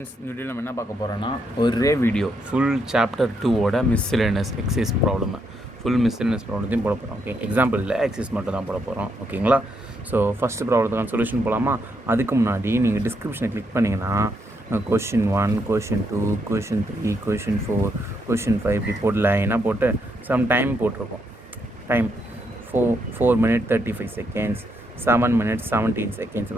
இந்த வீடியோ நம்ம என்ன பார்க்க போகிறோன்னா ஒரே வீடியோ ஃபுல் சாப்டர் 2ஓட miscellaneous exercise problem full miscellaneous ப்ராப்ளத்தையும் போட போகிறோம். ஓகே, எக்ஸாம்பிள் இல்லை, எக்ஸைஸ் மட்டும் தான் போட போகிறோம். ஓகேங்களா? ஸோ ஃபஸ்ட்டு ப்ராப்ளத்துக்கான சொல்யூஷன் போகலாமா? அதுக்கு முன்னாடி நீங்கள் டிஸ்கிரிப்ஷனை கிளிக் பண்ணிங்கன்னா question 1, question 2, question 3, question 4, question 5 இப்படி போட்டு லைனாக போட்டு சம் டைம் போட்டிருக்கோம். Time 4 minutes 35 seconds, 7 minutes 17 seconds.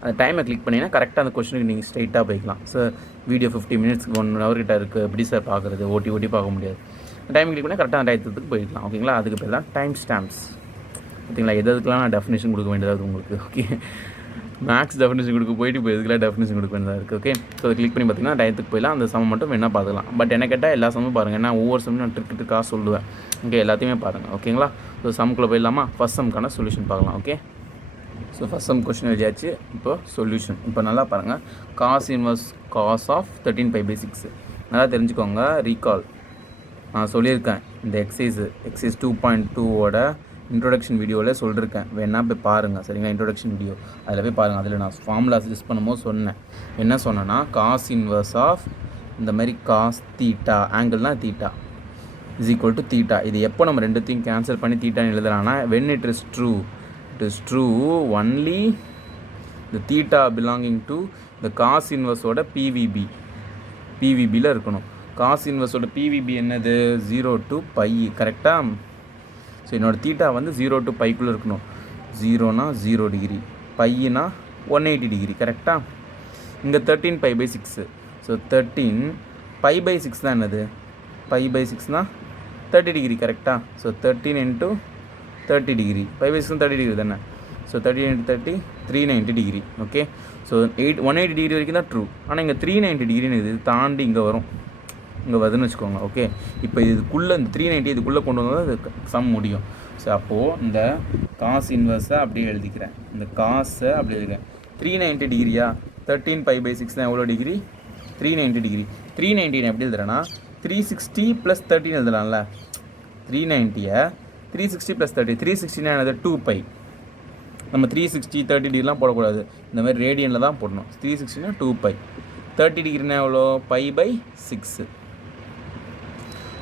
அந்த டைமை கிளிக் பண்ணிங்கன்னா கரெக்டாக அந்த கொஸ்டினுக்கு நீங்கள் ஸ்ட்ரைட்டாக போய்க்கலாம். சார் வீடியோ 50 minutes 1 hour கிட்ட இருக்குது, எப்படி சார் பார்க்குறது? ஓட்டி பார்க்க முடியாது. டைம் கிளிக் பண்ணால் கரெக்டாக அந்த டயத்துக்கு போய்க்கலாம். ஓகேங்களா? அதுக்கு பேர் தான் டைம் ஸ்டாம்ப்ஸ். ஓகேங்களா? எதுக்கெலாம் நான் டெஃபினேஷன் கொடுக்க வேண்டியது உங்களுக்கு. ஓகே, மேக்ஸ் டெஃபினேஷன் கொடுக்க போயிட்டு இப்போ எதுக்கெல்லாம் டெஃபினேஷன் கொடுக்க வேண்டியதாக இருக்குது. ஓகே, ஸோ அதை கிளிக் பண்ணி பார்த்தீங்கன்னா டயத்துக்கு போயிடலாம். அந்த சமம் மட்டும் வேணால் பார்த்துக்கலாம். பட் என்ன கேட்டால் எல்லா சமமும் பாருங்கள். ஏன்னா ஒவ்வொரு சமயம் நான் ட்ரிக்காக சொல்லுவேன். ஓகே, எல்லாத்தையுமே பாருங்கள். ஓகேங்களா? ஸோ சம்குள்ளே போயிடலாமா? ஃபஸ்ட் சம்க்கான சொல்யூஷன் பார்க்கலாம். Okay, so first some question எழுதியாச்சு. இப்போ சொல்யூஷன். இப்போ நல்லா பாருங்கள். காஸ் இன்வர்ஸ் காஸ் ஆஃப் 13π/6 நல்லா தெரிஞ்சுக்கோங்க. ரீகால் நான் சொல்லியிருக்கேன். இந்த எக்ஸைஸ் 2.2ஓட இன்ட்ரொடக்ஷன் வீடியோவில் சொல்லியிருக்கேன். வேணால் போய் பாருங்கள். சரிங்களா? இன்ட்ரொடக்ஷன் வீடியோ அதில் போய் பாருங்கள். அதில் நான் ஃபார்முலாஸ் யூஸ் பண்ணும்போது சொன்னேன். என்ன சொன்னேன்னா, காஸ் இன்வர்ஸ் ஆஃப் இந்த மாதிரி காஸ் தீட்டா, ஆங்கிள்னால் theta is equal to theta. இது எப்போ நம்ம ரெண்டுத்தையும் கேன்சல் பண்ணி தீட்டான்னு எழுதலாம்னா, when it is true only the theta belonging to the cos inverse ஓட PVBயில் இருக்கணும். cos inverse ஓட PVB என்னது? 0 to π. கரெக்டாக? ஸோ என்னோட தீட்டா வந்து 0 to πக்குள்ளே இருக்கணும். 0னா 0 டிகிரி, பையனா 180 டிகிரி. கரெக்டாக? இங்கே 13π/6. ஸோ 13π/6 தான் என்னது? π/6னா 30 டிகிரி. கரெக்டாக? So 13 into 30 degree. 5/6 30 டிகிரி தானே? So 30 into 30 390 degree. Okay, so 180 degree வரைக்கும் தான் ட்ரூ. ஆனால் இங்கே 390 டிகிரின்னு இது தாண்டி இங்கே வருதுன்னு வச்சுக்கோங்க. ஓகே, இப்போ இதுக்குள்ளே இந்த 390 இதுக்குள்ளே கொண்டு வந்தால் அது சம் முடியும். ஸோ அப்போது இந்த காஸ் இன்வர்ஸை அப்படியே எழுதிக்கிறேன். இந்த காசை அப்படி எழுதிக்கிறேன். 390 டிகிரியா? 13π/6 தான் எவ்வளோ டிகிரி? 390 டிகிரி. 390 எப்படி எழுதுறேன்னா 360 + 13 எழுதலாம்ல. 390-ஐ 360 + 30. 360னா என்னது? 2π. நம்ம 360 30 டிகிரிலாம் போடக்கூடாது. இந்த மாதிரி ரேடியனில் தான் போடணும். 360னா 2π. 30 டிகிரினா எவ்வளோ? π/6.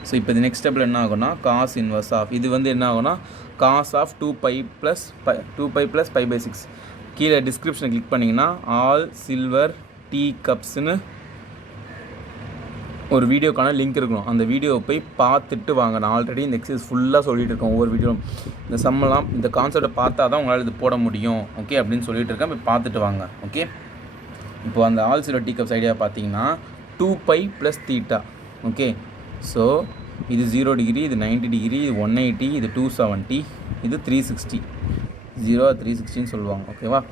ஸோ இப்போ இது நெக்ஸ்ட் ஸ்டெப்பில் என்ன ஆகும்னா, காஸ் இன்வர்ஸ் ஆஃப் இது வந்து என்ன ஆகும்னா காஸ் ஆஃப் 2π + π/6. கீழே டிஸ்கிரிப்ஷனை கிளிக் பண்ணிங்கன்னா ஆல் சில்வர் டீ கப்ஸ்னு ஒரு வீடியோக்கான லிங்க் இருக்கணும். அந்த வீடியோவை போய் பார்த்துட்டு வாங்க. நான் ஆல்ரெடி இந்த எக்ஸசைஸ் ஃபுல்லாக சொல்லிட்டு இருக்கேன். ஒவ்வொரு வீடியோ இந்த சம்மெல்லாம் இந்த கான்செப்டை பார்த்தா தான் உங்களால் இது போட முடியும். ஓகே, அப்படின்னு சொல்லிட்டு இருக்கேன். போய் பார்த்துட்டு வாங்க. ஓகே, இப்போ அந்த all silver tea cups idea பார்த்தீங்கன்னா 2π + தீட்டா. ஓகே, ஸோ இது 0 டிகிரி, இது 90 டிகிரி, இது 180, இது 270, இது 360. 0 360ன்னு சொல்லுவாங்க. ஓகேவா?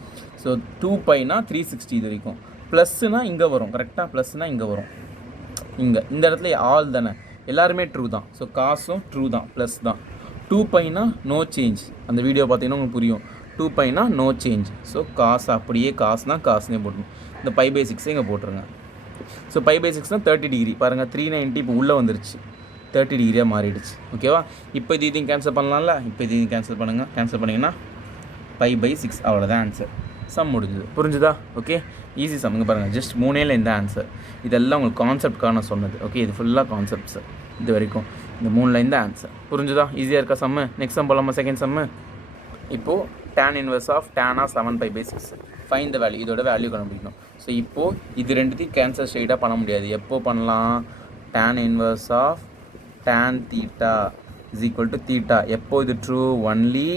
ஸோ 2πனா 360 இது வரைக்கும். ப்ளஸ்னால் இங்கே வரும். கரெக்டாக? ப்ளஸ்னால் இங்கே வரும். இங்கே இந்த இடத்துல ஆல் தானே, எல்லாருமே ட்ரூ தான். ஸோ காசும் ட்ரூ தான், ப்ளஸ் தான். 2πனா நோ சேஞ்ச். அந்த வீடியோ பார்த்தீங்கன்னா உங்களுக்கு புரியும். 2πனா நோ சேஞ்ச். ஸோ காசு அப்படியே காசுனால் காசுனே போட்டணும். இந்த π/6 இங்கே போட்டுருங்க. ஸோ π/6னா 30 டிகிரி. பாருங்கள், 390 இப்போ உள்ளே வந்துருச்சு, 30 டிகிரியாக மாறிடுச்சு. ஓகேவா? இப்போ இதையும் கேன்சல் பண்ணலாம்ல. இப்போ இதையும் கேன்சல் பண்ணுங்கள். கேன்சல் பண்ணிங்கன்னா π/6 அவ்வளோதான் ஆன்சர். சம் முடிஞ்சுது. புரிஞ்சுதா? Okay, easy sum. இங்கே பாருங்கள், ஜஸ்ட் 3 இந்த ஆன்சர். இதெல்லாம் உங்களுக்கு கான்செப்ட்கான சொன்னது. ஓகே, இது ஃபுல்லாக கான்செப்ட்ஸ் இது வரைக்கும். இந்த 3 இந்த ஆன்சர். புரிஞ்சுதா? ஈஸியாக இருக்கா சம்மு? நெக்ஸ்ட் சம் போகலாமா? Second sum. இப்போது tan inverse of tan of 7π/6 find the value. இதோட வேல்யூ கண்டுபிடிக்கணும். ஸோ இப்போது இது ரெண்டுத்தையும் கேன்சல் ஸ்ட்ரெயிட்டாக பண்ண முடியாது. எப்போ பண்ணலாம்? tan inverse of tan theta is equal to theta. எப்போ இது ட்ரூ? ஒன்லி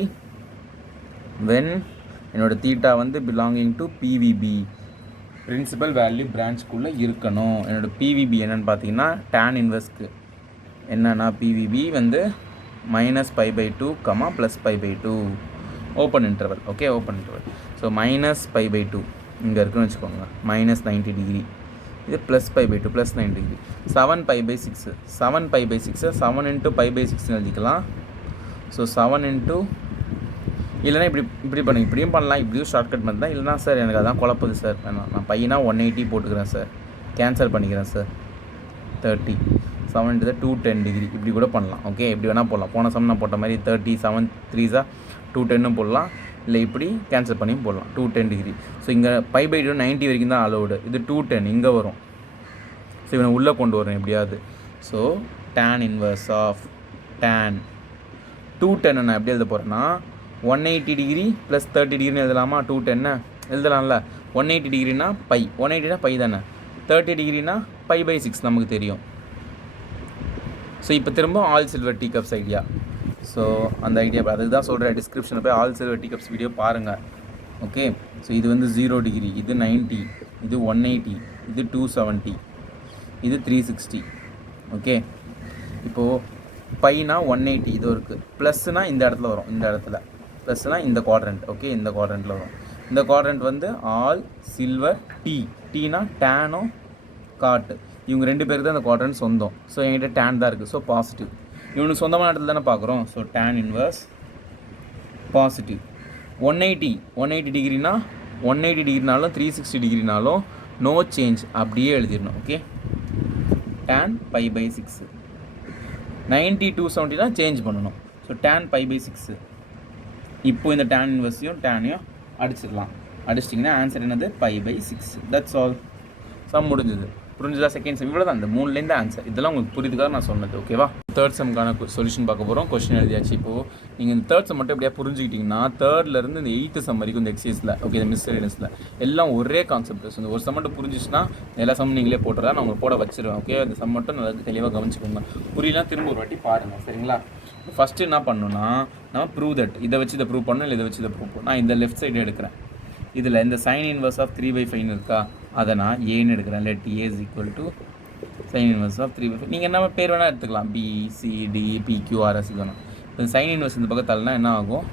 வென் என்னோட தீட்டா வந்து belonging to PVB, principal value பிரான்ச்குள்ளே இருக்கணும். என்னோட PVB என்னென்னு பார்த்தீங்கன்னா tan இன்வர்ஸ்க்கு என்னென்னா PVB வந்து -π/2, +π/2 open interval. Okay, open interval. So -π/2 இங்கே இருக்குன்னு வச்சுக்கோங்க. -90 டிகிரி. இது +π/2 +90 டிகிரி. 7π/6 7π/6 7 into π/6 எழுதிக்கலாம். ஸோ 7 into இல்லைனா இப்படி பண்ணி இப்படியும் பண்ணலாம். இப்படியும் ஷார்ட்கட் பண்ணி தான். இல்லைனா சார் எனக்கு அதான் குழப்பது சார், நான் பையனா 180 போட்டுக்கிறேன் சார், கேன்சல் பண்ணிக்கிறேன் சார். 30 7 into 210 டிகிரி இப்படி கூட பண்ணலாம். ஓகே, இப்படி வேணால் போடலாம். போன சம் நான் போட்ட மாதிரி 30 7 3s 210 போடலாம். இல்லை இப்படி கேன்சல் பண்ணியும் போடலாம். 210 டிகிரி. ஸோ இங்கே π/2 90 வரைக்கும் தான் அலோடு. இது 210 இங்கே வரும். ஸோ இவனை உள்ளே கொண்டு வரேன் எப்படியாவது. So tan inverse of tan 210 நான் எப்படி எழுத போகிறேன்னா 180 டிகிரி ப்ளஸ் 30 டிகிரின்னு எழுதலாமா? 210 எழுதலாம்ல. 180 டிகிரினா பை, 180னா பை தானே, 30 டிகிரினா π/6 நமக்கு தெரியும். ஸோ இப்போ திரும்ப all silver tea cups idea. So அந்த ஐடியா அதுக்கு தான் சொல்கிறேன், டிஸ்கிரிப்ஷனில் போய் all silver tea cups video பாருங்கள். ஓகே. ஸோ இது வந்து 0 டிகிரி, இது 90, இது 180, இது 270, இது 360. ஓகே. இப்போது பைனா 180 இது இருக்குது, ப்ளஸ்னால் இந்த இடத்துல வரும், இந்த இடத்துல ப்ளஸ்னால் இந்த குவாட்ரண்ட். ஓகே, இந்த குவாட்ரண்ட்டில் வரும். இந்த குவாட்ரண்ட் வந்து ஆல் சில்வர் டீ, டீனா டேனோ காட்டு, இவங்க 2 பேருக்கு தான் இந்த குவாட்ரண்ட் சொந்தம். ஸோ என்கிட்ட டேன் தான் இருக்குது, ஸோ பாசிட்டிவ். இவனுக்கு சொந்தமான இடத்துல தானே பார்க்குறோம். So tan inverse positive. 180 டிகிரினா 180 டிகிரினாலும் 360 டிகிரினாலும் நோ சேஞ்ச் அப்படியே எழுதிடணும். Okay, tan π/6. 90 270னா சேஞ்ச் பண்ணணும். So tan π/6. இப்போ இந்த tan இன்வர்ஸையும் டேனையும் அடிச்சிடலாம். அடிச்சிட்டிங்கன்னா ஆன்சர் என்னது? π/6. That's all. சம் முடிஞ்சது. புரிஞ்சுதா? செகண்ட் செம் இவ்வளோ தான், அந்த 3லேருந்து ஆன்சர். இதெல்லாம் உங்களுக்கு புரியுதுக்காக நான் சொன்னது. ஓகேவா? தேர்ட் செம்க்கான சொல்யூஷன் பார்க்க போகிறோம். கொஸ்டின் எழுதியாச்சு. இப்போது நீங்கள் இந்த தேர்ட் செம் மட்டும் எப்படியா புரிஞ்சுக்கிட்டிங்கன்னா தேர்ட்லேருந்து இந்த 8th செம் வரைக்கும் இந்த எக்ஸைஸில், ஓகே, இந்த மிஸ்செலேனியஸில் எல்லாம் ஒரே கான்செப்ட். ஸோ இந்த ஒரு செம் மட்டும் புரிஞ்சிச்சுன்னா எல்லா சம் நீங்களே போட்டுறதா நான் உங்களுக்கு போட வச்சிருவேன். ஓகே, அந்த சம் மட்டும் நல்லா தெளிவாக கவனிச்சுக்கோங்க. புரியலாம் திரும்ப ஒரு வாட்டி பாருங்கள், சரிங்களா? ஃபஸ்ட்டு என்ன பண்ணணும்னா நம்ம ப்ரூவ் தட், இதை வச்சு இதை ப்ரூவ் பண்ணணும், இல்லை இதை வச்சு இதை ப்ரூவ் பண்ணணும். நான் இந்த லெஃப்ட் சைடு எடுக்கிறேன். இதில் இந்த sin இன்வர்ஸ் ஆஃப் 3/5 இருக்கா, அதை நான் ஏன்னு எடுக்கிறேன். Let A is equal to sin inverse of 3/5. நீங்கள் என்ன பேர் வேணால் எடுத்துக்கலாம், B C D P Q R S இது வேணும். இப்போ sin இன்வர்ஸ் இந்த பக்கம் தள்ளனா என்ன ஆகும்?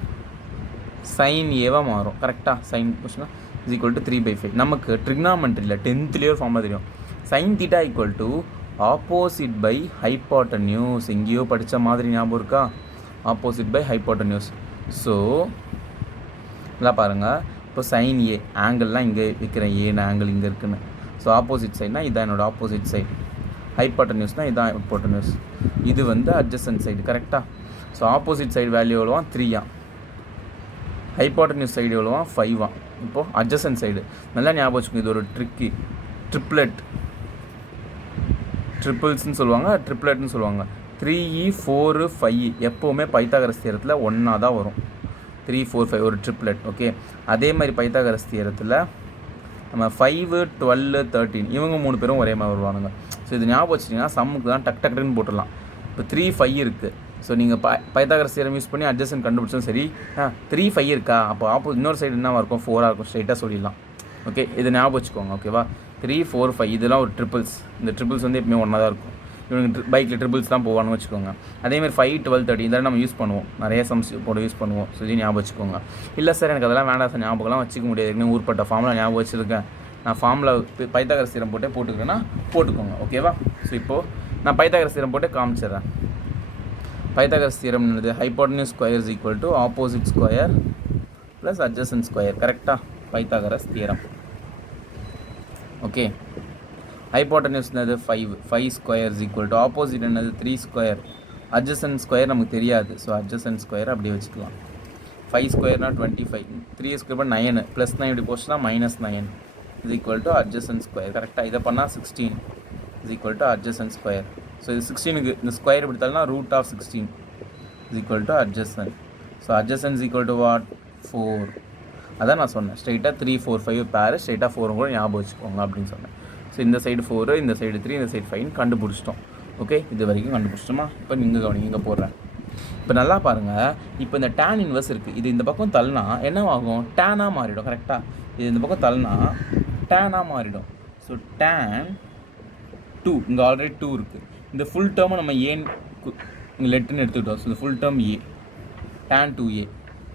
sin ஏவாக மாறும். கரெக்டாக sin கொஸ்டினா is equal to 3/5. நமக்கு ட்ரிக்னாமெண்ட்ரியில் 10th ஒரு ஃபார்மாக தெரியும். sin θ equal to opposite by hypotenuse. எங்கேயோ படித்த மாதிரி ஞாபகம் இருக்கா? Opposite by hypotenuse. ஸோ நல்லா பாருங்கள், இப்போ sin A ஆங்கிள்லாம் இங்கே வைக்கிறேன், ஏன்னு ஆங்கிள் இங்கே இருக்குன்னு. ஸோ ஆப்போசிட் சைட்னா இதான் என்னோட ஆப்போசிட் சைடு, ஹைப்போட்டன்யூஸ்னால் இதான் ஹைப்போட்டன்யூஸ், இது வந்து அட்ஜசன்ட் சைடு. கரெக்டாக? ஸோ ஆப்போசிட் சைடு வேல்யூ எவ்வளோவா? 3 ஹைப்போட்டன்யூஸ் சைடு எவ்வளோவா? 5 இப்போது அட்ஜசன்ட் சைடு நல்லா ஞாபகம் வச்சுக்கோங்க. இது ஒரு ட்ரிப்பிள்ஸ்ன்னு சொல்லுவாங்க, ட்ரிப்ளெட்னு சொல்லுவாங்க. 3E 4 5 எப்போவுமே பைத்தாகரஸ் தியரத்தில் ஒன்றா தான் வரும். 3 4 5 ஒரு ட்ரிப்ளெட். ஓகே, அதே மாதிரி பைத்தாகரஸ் தியரத்தில் நம்ம 5 12 13 இவங்க 3 பேரும் ஒரே மாதிரி வருவானுங்க. ஸோ இது ஞாபகம் வச்சிட்டிங்கன்னா சம்முக்கு தான் டக் டக்குன்னு போட்டுடலாம். இப்போ 3 5 இருக்குது. ஸோ நீங்கள் பைத்தாகரஸ் தியரம் யூஸ் பண்ணி அட்ஜஸ்டன் கண்டுபிடிச்சும் சரி, 3 5 இருக்கா, அப்போ இன்னொரு சைடு என்னவாக இருக்கும்? 4 இருக்கும். ஸ்ட்ரைட்டாக சொல்லிடலாம். ஓகே, இது ஞாபகம் வச்சுக்கோங்க. ஓகேவா? 3 4 5 இதெல்லாம் ஒரு ட்ரிபிள்ஸ். இந்த ட்ரிபிள்ஸ் வந்து எப்பவுமே ஒன்றா தான் இருக்கும். இவனுக்கு பைக்கில் ட்ரிபிள்ஸ் தான் போவான்னு வச்சுக்கோங்க. அதேமாதிரி 5 12 13 இதெல்லாம் நம்ம யூஸ் பண்ணுவோம், நிறைய சம்ஸ் போட யூஸ் பண்ணுவோம். ஸோ இது ஞாபகம் வச்சுக்கோங்க. இல்லை சார் எனக்கு அதெல்லாம் வேண்டாம் சார், ஞாபகம்லாம் வச்சுக்க முடியாது, ஏற்கனவே ஊர்பட்ட ஃபார்மில் ஞாபகம் வச்சுருக்கேன், நான் ஃபார்மில் பைத்தாகரஸ் தியரம் போட்டே போட்டுக்கிறேன்னா போட்டுக்கோங்க. ஓகேவா? ஸோ இப்போது நான் பைத்தாகரஸ் தியரம் போட்டு காமிச்சிடுறேன். பைத்தாகரஸ் தியரம் என்னது? Hypotenuse square is equal to opposite square plus adjacent square. கரெக்டாக? Pythagoras theorem. ஓகே, ஹைப்போட்டன்யூஸ் என்னது? 5 square is equal to opposite என்னது? 3 ஸ்கொயர். அட்ஜசன்ட் ஸ்கொயர் நமக்கு தெரியாது, ஸோ அட்ஜசன்ட் ஸ்கொயர் அப்படியே வச்சுக்கலாம். 5 ஸ்கொயர்னா 25, 3 ஸ்கொயர் 9 ப்ளஸ் 9 இப்படி போச்சுன்னா -9 is equal to adjacent square. கரெக்டாக? இதை பண்ணால் 16 is equal to adjacent square. So இது 16க்கு இந்த ஸ்கொயர் எடுத்தாலும்னா √16 is equal to adjacent. So adjacent is equal to what? 4. அதான் நான் சொன்னேன், ஸ்ட்ரைட்டாக 3 4 5 பேர், ஸ்ட்ரைட்டாக 4 கூட ஞாபகம் வச்சுக்கோங்க அப்படின்னு சொன்னேன். ஸோ இந்த சைடு 4, இந்த சைடு 3, இந்த சைடு 5 கண்டுபிடிச்சிட்டோம். ஓகே, இது வரைக்கும் கண்டுபிடிச்சிட்டோமா? இப்போ நீங்கள் கவனிங்க, இங்கே போடுறேன். இப்போ நல்லா பாருங்கள், இப்போ இந்த tan இன்வர்ஸ் இருக்குது, இது இந்த பக்கம் தள்ளினா என்னவாகும்? டேனாக மாறிடும். கரெக்டாக? இது இந்த பக்கம் தள்ளினா டேனாக மாறிடும். ஸோ tan 2, இங்கே ஆல்ரெடி 2 இருக்குது, இந்த ஃபுல் டேர்மை நம்ம ஏன் இங்கே லெட்டுன்னு எடுத்துக்கிட்டோம். ஸோ இந்த full term A, tan 2a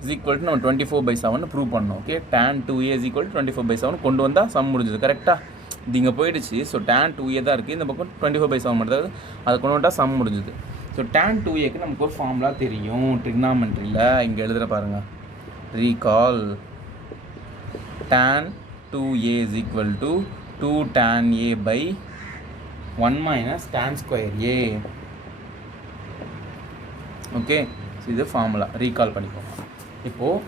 is equal to நம்ம 24/7 ப்ரூவ் பண்ணோம். Okay, tan 2a is equal to 24/7 கொண்டு வந்தால் சம் முடிஞ்சது. கரெக்டாக? இது இங்கே போயிடுச்சு. ஸோ tan 2a தான் இருக்குது, இந்த பக்கம் 24/7 மட்டும் அதை கொண்டு வந்தால் சம் முடிஞ்சுது. ஸோ tan 2aக்கு நமக்கு ஒரு ஃபார்முலா தெரியும் ட்ரிக்னாமெண்ட்ரியில். இங்கே எழுதுகிற பாருங்கள், recall tan 2a is equal to 2 tan a by 1 minus tan square a. Okay, so இது ஃபார்முலா ரீகால் பண்ணிக்கோங்க. இப்போது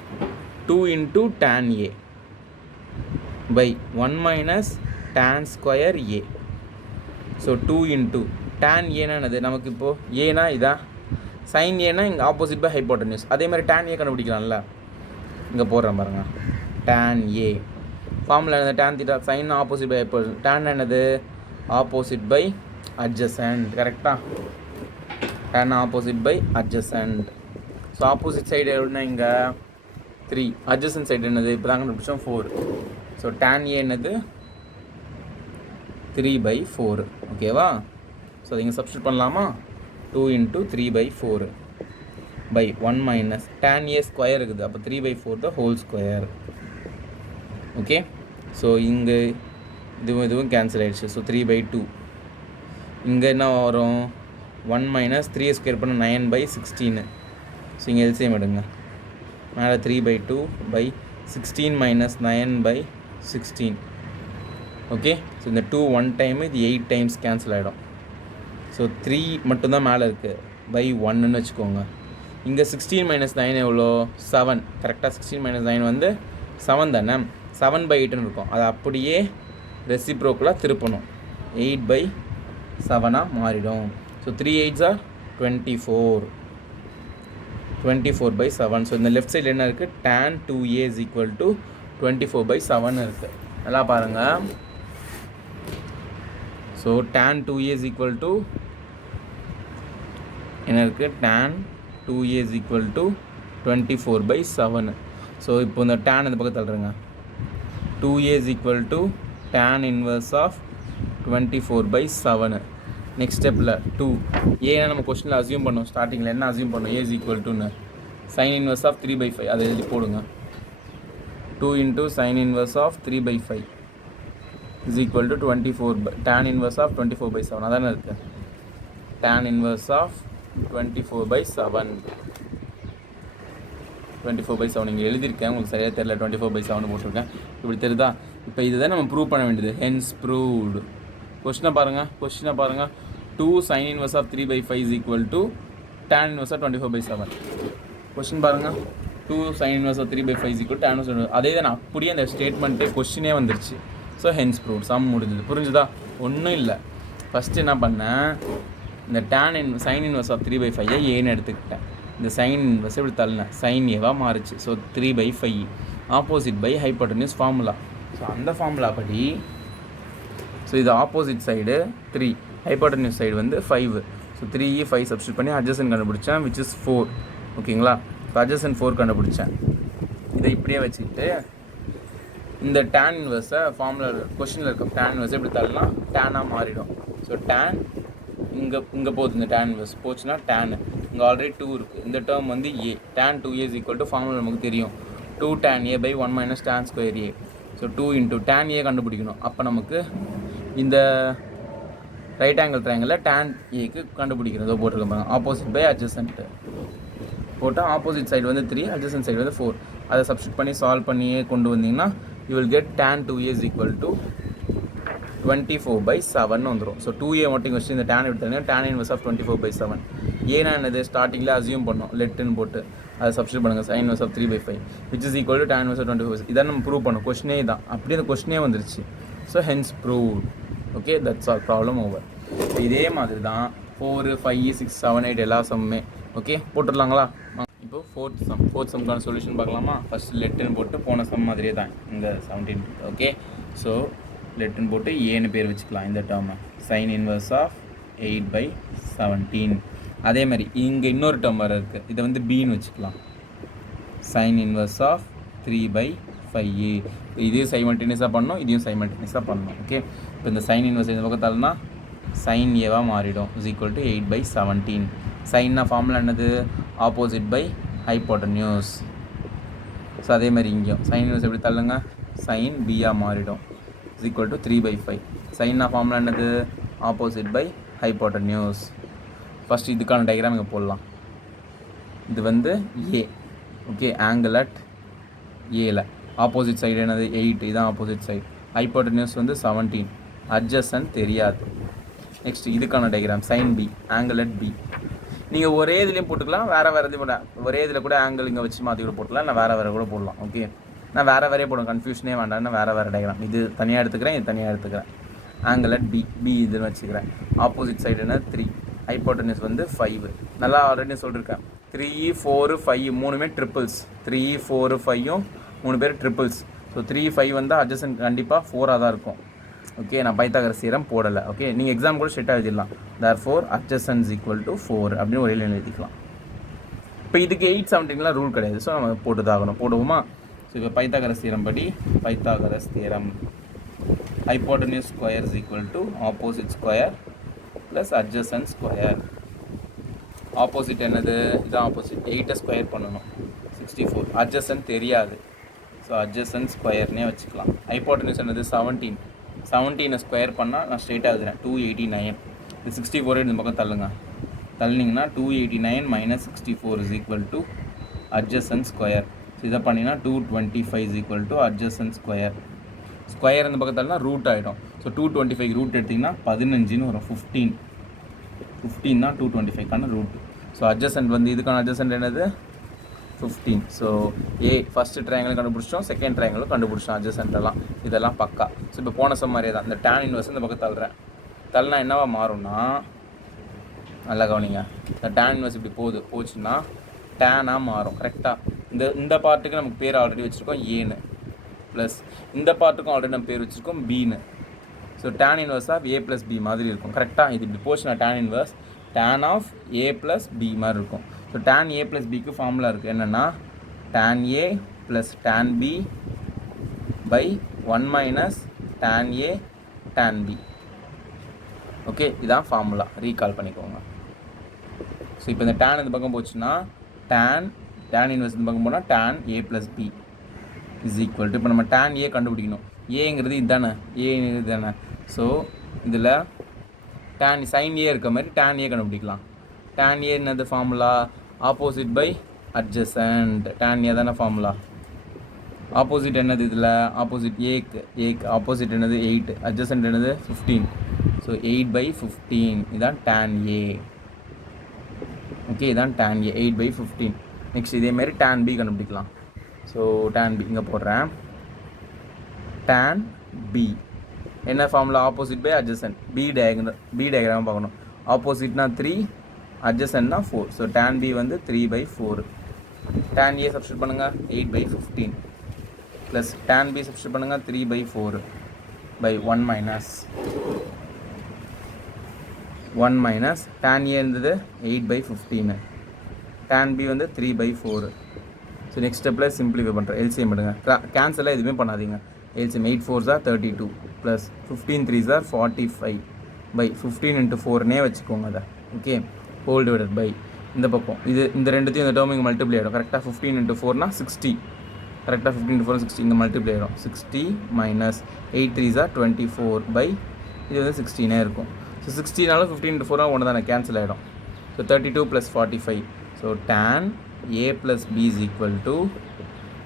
2 into tan a by 1 minus tan square a so 2 into tan ஏன்னா என்னது நமக்கு இப்போது ஏனா இதான் சைன் ஏன்னா இங்கே ஆப்போசிட் பை ஹைப்போட்டன்யூஸ். அதே மாதிரி டேன் ஏ கண்டுபிடிக்கலாம்ல, இங்கே போடுறேன் பாருங்கள். டேன் ஏ ஃபார்முலா என்னது, tan theta sine opposite by hypotenuse. Tan என்னது ஆப்போசிட் பை அட்ஜசன்ட். கரெக்டாக tan opposite by adjacent. So opposite side எப்படின்னா இங்கே 3, அட்ஜசன்ட் சைடு என்னது இப்போ தான் கண்டுபிடிச்சோம் 4. ஸோ டேன் ஏ என்னது 3/4. ஓகேவா? ஸோ அதை இங்கே சப்ஸ்டியூட் பண்ணலாமா? 2 into 3/4 by 1 minus tan A square இருக்குது, அப்போ 3/4 the whole square. Okay, so இங்கே இதுவும் கேன்சல் ஆகிடுச்சு. ஸோ 3/2. இங்கே என்ன வரும் 1 மைனஸ் 3 ஸ்கொயர் பண்ண 9/16. ஸோ இங்கே எல்சிஎம் எடுங்க. மேலே 3/2 பை 16 மைனஸ் 9/16. ஓகே, ஸோ இந்த 2 1 டைம், இது 8 டைம்ஸ் கேன்சல் ஆகிடும். ஸோ 3 மட்டும்தான் மேலே இருக்குது பை 1ன்னு வச்சுக்கோங்க. இங்கே 16 மைனஸ் 9 எவ்வளோ 7. கரெக்டாக 16 மைனஸ் 9 வந்து 7 தானே, 7/8ன்னு இருக்கும். அதை அப்படியே ரெசிப்ரோக்கலாக திருப்பணும், 8/7 மாறிடும். So 3 8s are 24, 24/7. ஸோ இந்த லெஃப்ட் சைடில் என்ன இருக்குது, tan 2a is equal to 24/7 இருக்குது. நல்லா பாருங்கள். So tan 2a is equal to என்ன இருக்குது, tan 2a is equal to 24/7. So இப்போ இந்த tan இந்த பக்கம் தள்ளுறேங்க. 2a is equal to tan inverse of 24/7. Next ஸ்டெப்பில் 2 ஏன்னா நம்ம கொஸ்டினில் அசியூம் பண்ணோம், ஸ்டார்டிங்கில் என்ன அசியூம் பண்ணோம், a is equal toன்னு சைன் இன்வர்ஸ் ஆஃப் 3/5. அதை எழுதி போடுங்க. 2 into sine inverse of 3/5 is equal to 24 tan inverse of 24/7. அதானே இருக்குது, tan inverse of 24/7. 24/7 இங்கே எழுதியிருக்கேன், உங்களுக்கு சரியாக தெரியல, 24/7 போட்டிருக்கேன். இப்படி தெரியுதா? இப்போ இதுதான் நம்ம ப்ரூவ் பண்ண வேண்டியது. Hence proved. கொஸ்டினை பாருங்கள். 2 sin inverse of 3/5 is equal to tan inverse of 24/7. Question பாருங்கள். 2 sin inverse of 3/5 is equal to tan inverse. அதே தான் அப்படியே அந்த ஸ்டேட்மெண்ட்டு கொஸ்டினே வந்துருச்சு. So hence proved. சம் முடிஞ்சது. புரிஞ்சுதா? ஒன்றும் இல்லை. ஃபஸ்ட்டு என்ன பண்ணேன், இந்த சைன் இன்வர்ஸ் ஆஃப் 3/5 ஏன்னு எடுத்துக்கிட்டேன். இந்த சைன் இன்வர்ஸ் இப்படி தள்ளினேன், சைன் ஏவாக மாறிச்சு. So 3/5 opposite by hypotenuse formula. So அந்த ஃபார்முலா படி, ஸோ இது ஆப்போசிட் சைடு 3, ஹைப்போட்டன்யூஸ் சைடு வந்து 5. ஸோ 3 5 சப்ஸ்டியூட் பண்ணி அட்ஜசன்ட் கண்டுபிடிச்சேன், விச் இஸ் 4. ஓகேங்களா? இப்போ அட்ஜசன்ட் 4 கண்டுபிடிச்சேன். இதை இப்படியே வச்சுக்கிட்டு இந்த டேன் இன்வர்ஸை ஃபார்முலா கொஸ்டினில் இருக்க டேன் இன்வர்ஸ் எப்படி தள்ளலாம், டேனாக மாறிடும். ஸோ டேன் இங்கே போகுது, இந்த டேன் இன்வர்ஸ் போச்சுன்னா டேனு இங்கே ஆல்ரெடி 2 இருக்குது. இந்த டேர்ம் வந்து ஏ, tan 2a is equal to formula நமக்கு தெரியும், 2 tan a by 1 minus tan square a. So 2 into tan a கண்டுபிடிக்கணும். அப்போ நமக்கு இந்த ரைட் ஆங்கிள் ட்ரையாங்கிளில் tan ஏக்கு கண்டுபிடிக்கிறதோ போட்டிருக்க பாருங்க, ஆப்போசிட் பை அட்ஜசன்ட் போட்டால் ஆப்போசிட் சைடு வந்து 3, அட்ஜசன்ட் சைடு வந்து 4. அதை சப்ஸ்டியூட் பண்ணி சால்வ் பண்ணியே கொண்டு வந்தீங்கன்னா you will get tan 2a is equal to 24/7 வந்துடும். ஸோ 2a மட்டும் வச்சு இந்த tan எடுத்தாங்க, tan inverse of 24/7. ஏன்னா என்னது, ஸ்டார்டிங்கில் அசியூம் பண்ணோம், லெட்டுன்னு போட்டு அதை சப்ஸ்டியூட் பண்ணுங்கள், sin inverse of 3/5 which is equal to tan inverse of 24/5. இதான் நம்ம ப்ரூவ் பண்ணோம், கொஸ்டினே தான், அப்படியே அந்த கொஸ்டினே வந்துருச்சு. So hence proved. Okay, that's all, problem over. இதே மாதிரி தான் 4 5 6 7 8 எல்லா சம்மே. ஓகே, போட்டுடலாங்களா? இப்போ ஃபோர்த் சம்க்கான சொல்யூஷன் பார்க்கலாமா? ஃபஸ்ட்டு லெட்டுன்னு போட்டு போன சம் மாதிரியே தான் இங்கே 17. ஓகே, ஸோ லெட்டுன்னு போட்டு ஏன்னு பேர் வச்சுக்கலாம் இந்த டேர்மை, சைன் இன்வர்ஸ் ஆஃப் 8/17. அதே மாதிரி இங்கே இன்னொரு டேர்ம் வர இருக்குது, இதை வந்து பின்னு வச்சுக்கலாம், சைன் இன்வர்ஸ் ஆஃப் 3/5a. இதையும் சைமல்டேனியஸாக பண்ணணும், இதையும் சைமல்டேனியஸாக பண்ணணும். ஓகே, இப்போ இந்த சைன் இன்வர்ஸ் இந்த பக்கத்தால்னா சைன் ஏவாக மாறிடும், இஸ் ஈக்குவல் டு 8/17. சைன்னா ஃபார்முலா என்னது, ஆப்போசிட் பை ஹைப்போட்டன்யூஸ். ஸோ அதே மாதிரி இங்கேயும் சைன் இன்வர்ஸ் எப்படி தள்ளுங்க, சைன் பியாக மாறிடும், இஸ் ஈக்குவல் டு 3/5. சைன்னா ஃபார்முலா என்னது, ஆப்போசிட் பை ஹைப்போட்டன்யூஸ். ஃபஸ்ட் இதுக்கான டயக்ராம் இங்கே போடலாம். இது வந்து ஏ. ஓகே, ஆங்கிள் அட் ஏல ஆப்போசிட் சைடு என்னது 8, இதுதான் ஆப்போசிட் சைடு. ஹைப்போட்டன்யூஸ் வந்து 17, அட்ஜசன்ட் தெரியாது. நெக்ஸ்ட் இதுக்கான diagram sine B, angle at B. நீங்கள் ஒரே இதுலேயும் போட்டுக்கலாம், வேறு இது கூட ஒரே இதில் கூட ஆங்கிள் இங்கே வச்சு மாற்றி கூட போட்டுக்கலாம், இல்லை வேறு கூட போடலாம். ஓகே, நான் வேறு போடுவேன், கன்ஃபியூஷனே வேண்டாம், வேறு டயக்ராம். இது தனியாக எடுத்துக்கிறேன், இது தனியாக எடுத்துக்கிறேன். ஆங்கிள் அட் பி இதுன்னு வச்சுக்கிறேன். ஆப்போசிட் சைடு என்ன 3, ஹைப்போட்டனியூஸ் வந்து 5. நல்லா ஆல்ரெடி சொல்லியிருக்கேன். 3, 4, 5 மூணுமே ட்ரிப்பிள்ஸ். 3, 4, 5 3 பேர் ட்ரிப்பிள்ஸ். ஸோ 3, 5 வந்து அட்ஜசன்ட் கண்டிப்பாக 4ஆக தான் இருக்கும். ஓகே, நான் பைத்தாகரஸ் தியரம் போடலை. ஓகே, நீங்கள் எக்ஸாம் கூட ஸ்ட்ரெயிட்டாக எழுதிடலாம். therefore adjacent = 4 அப்படின்னு ஒரு எழுதி எழுதிக்கலாம். இப்போ இதுக்கு 817 ரூல் கிடையாது. ஸோ நம்ம போட்டு தான் ஆகணும். போடுவோமா? ஸோ இப்போ பைத்தாகரஸ் தியரம் படி Pythagoras theorem hypotenuse square is equal to opposite square plus adjacent square. Opposite என்னது? இதான் ஆப்போசிட். 8 ஸ்கொயர் பண்ணணும் 64. adjacent தெரியாது. ஸோ adjacent ஸ்கொயர்னே வச்சுக்கலாம். ஹைப்போட்டனியூஸ் என்னது? 17. 17 ஸ்கொயர் பண்ணால் நான் ஸ்ட்ரெயிட்டாக எழுதுறேன் 289. இது 64 இந்த பக்கம் தள்ளுங்க. தள்ளினீங்கன்னா 289 - 64 is equal to adjacent square. So இதை பண்ணிங்கன்னா 225 is equal to adjacent square. Square இந்த பக்கத்தால்னா ரூட் ஆகிடும். ஸோ 225 ரூட் எடுத்திங்கன்னா 15ன்னு வரும். 15 தான் 225க்கான ரூட். ஸோ அட்ஜசன்ட் வந்து இதுக்கான அட்ஜசன்ட் என்னது? 15. ஸோ ஃபஸ்ட்டு ட்ரையாங்கிள் கண்டுபிடிச்சோம், செகண்ட் ட்ரையாங்கிளும் கண்டுபிடிச்சோம் அட்ஜசன்ட்டெல்லாம். இதெல்லாம் பக்கா. ஸோ இப்போ போன சம் மாதிரியே தான். இந்த tan இன்வர்ஸ் இந்த பக்கம் தள்ளுறேன். தள்ளினா என்னவா மாறும்னா, நல்லா கவனிங்க, இந்த tan இன்வர்ஸ் இப்படி போச்சுன்னா டேனாக மாறும். கரெக்டாக இந்த பார்ட்டுக்கு நமக்கு பேர் ஆல்ரெடி வச்சுருக்கோம் ஏன்னு, ப்ளஸ் இந்த பார்ட்டுக்கும் ஆல்ரெடி நம்ம பேர் வச்சுருக்கோம் பின்னு. So tan inverse of a + b மாதிரி இருக்கும். கரெக்டாக இது இப்படி போச்சுன்னா tan inverse tan of a + b மாதிரி இருக்கும். ஸோ tan a + bக்கு ஃபார்முலா இருக்குது. என்னென்னா tan a + tan b / 1 - tan a tan b. Okay, இதான் ஃபார்முலா. ரீகால் பண்ணிக்கோங்க. ஸோ இப்போ இந்த tan இந்த பக்கம் போச்சுன்னா tan இன்வர்ஸ் இந்த பக்கம் போனால் tan a + b is equal to, இப்போ நம்ம tan a கண்டுபிடிக்கணும். ஏங்கிறது இதுதானே, ஏங்கிறது தானே. ஸோ இதில் tan sin a இருக்க மாதிரி tan a கண்டுபிடிக்கலாம். tan a என்னது formula? Opposite by adjacent. tan a தானே ஃபார்முலா. ஆப்போசிட் என்னது? இதில் ஆப்போசிட் ஏக்கு ஆப்போசிட் என்னது? 8. அட்ஜசன்ட் என்னது? 15. ஸோ 8/15 இதான் tan a. ஓகே, இதான் tan a 8/15. நெக்ஸ்ட் இதேமாரி tan b கண்டுபிடிக்கலாம். ஸோ tan b இங்கே போடுறேன். tan b என்ன formula? Opposite by adjacent. b diagram பார்க்கணும். ஆப்போசிட்னா 3, அட்ஜசன்ட்னா 4. ஸோ tan b வந்து 3/4. tan a சப்ஸ்டிட் பண்ணுங்கள் 8/15 ப்ளஸ் tan b சப்ஸ்டிட் பண்ணுங்கள் 3/4 /1 - tan a இருந்தது 8/15, tan b வந்து 3/4. ஸோ நெக்ஸ்ட் ஸ்டெப்பில் சிம்பிளிஃபை பண்ணுறேன். எல்சிஎம் எடுங்க. கேன்சலாக எதுவுமே பண்ணாதீங்க. LCM 8 4s are 32 plus 15 3s are 45 15 × 4னே வச்சுக்கோங்க அதை. ஓகே, ஹோல் டிவைடட் பை இந்த பக்கம் இந்த ரெண்டுத்தையும் இந்த டேர்மிங் மல்டிப்ளை ஆகிடும். கரெக்டாக 15 × 4னா 60. கரெக்டாக 15 × 4 60 இங்கே மல்டிப்ளை ஆகிடும். 60 - 8 3s are 24 இது வந்து 16 இருக்கும். ஸோ 16 15 × 4 ஒன்று தானே, கேன்சல் ஆகிடும். So 32 + 45. So tan a + b is equal to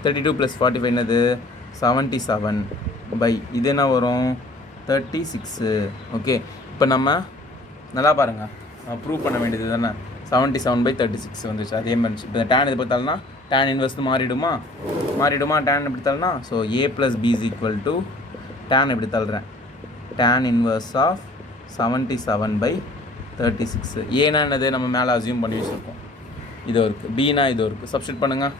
32 + 45 என்னது? 77 இது என்ன வரும்? 36. ஓகே, இப்போ நம்ம நல்லா பாருங்கள், ப்ரூவ் பண்ண வேண்டியது தானே. 77/36 வந்துச்சு. அதே மாதிரி இப்போ இந்த tan இது பார்த்தாலும்னா tan இன்வர்ஸ் மாறிடுமா? tan எப்படி தள்ளனா? So a + b is equal to tan எப்படி தள்ளுறேன்? tan inverse of 77/36. ஏன்னா என்னது? நம்ம மேலே அசியூம் பண்ணி வச்சுருக்கோம். இதோ இருக்குது. பீனா இதோ இருக்குது. சப்ஸ்டிட் பண்ணுங்கள்.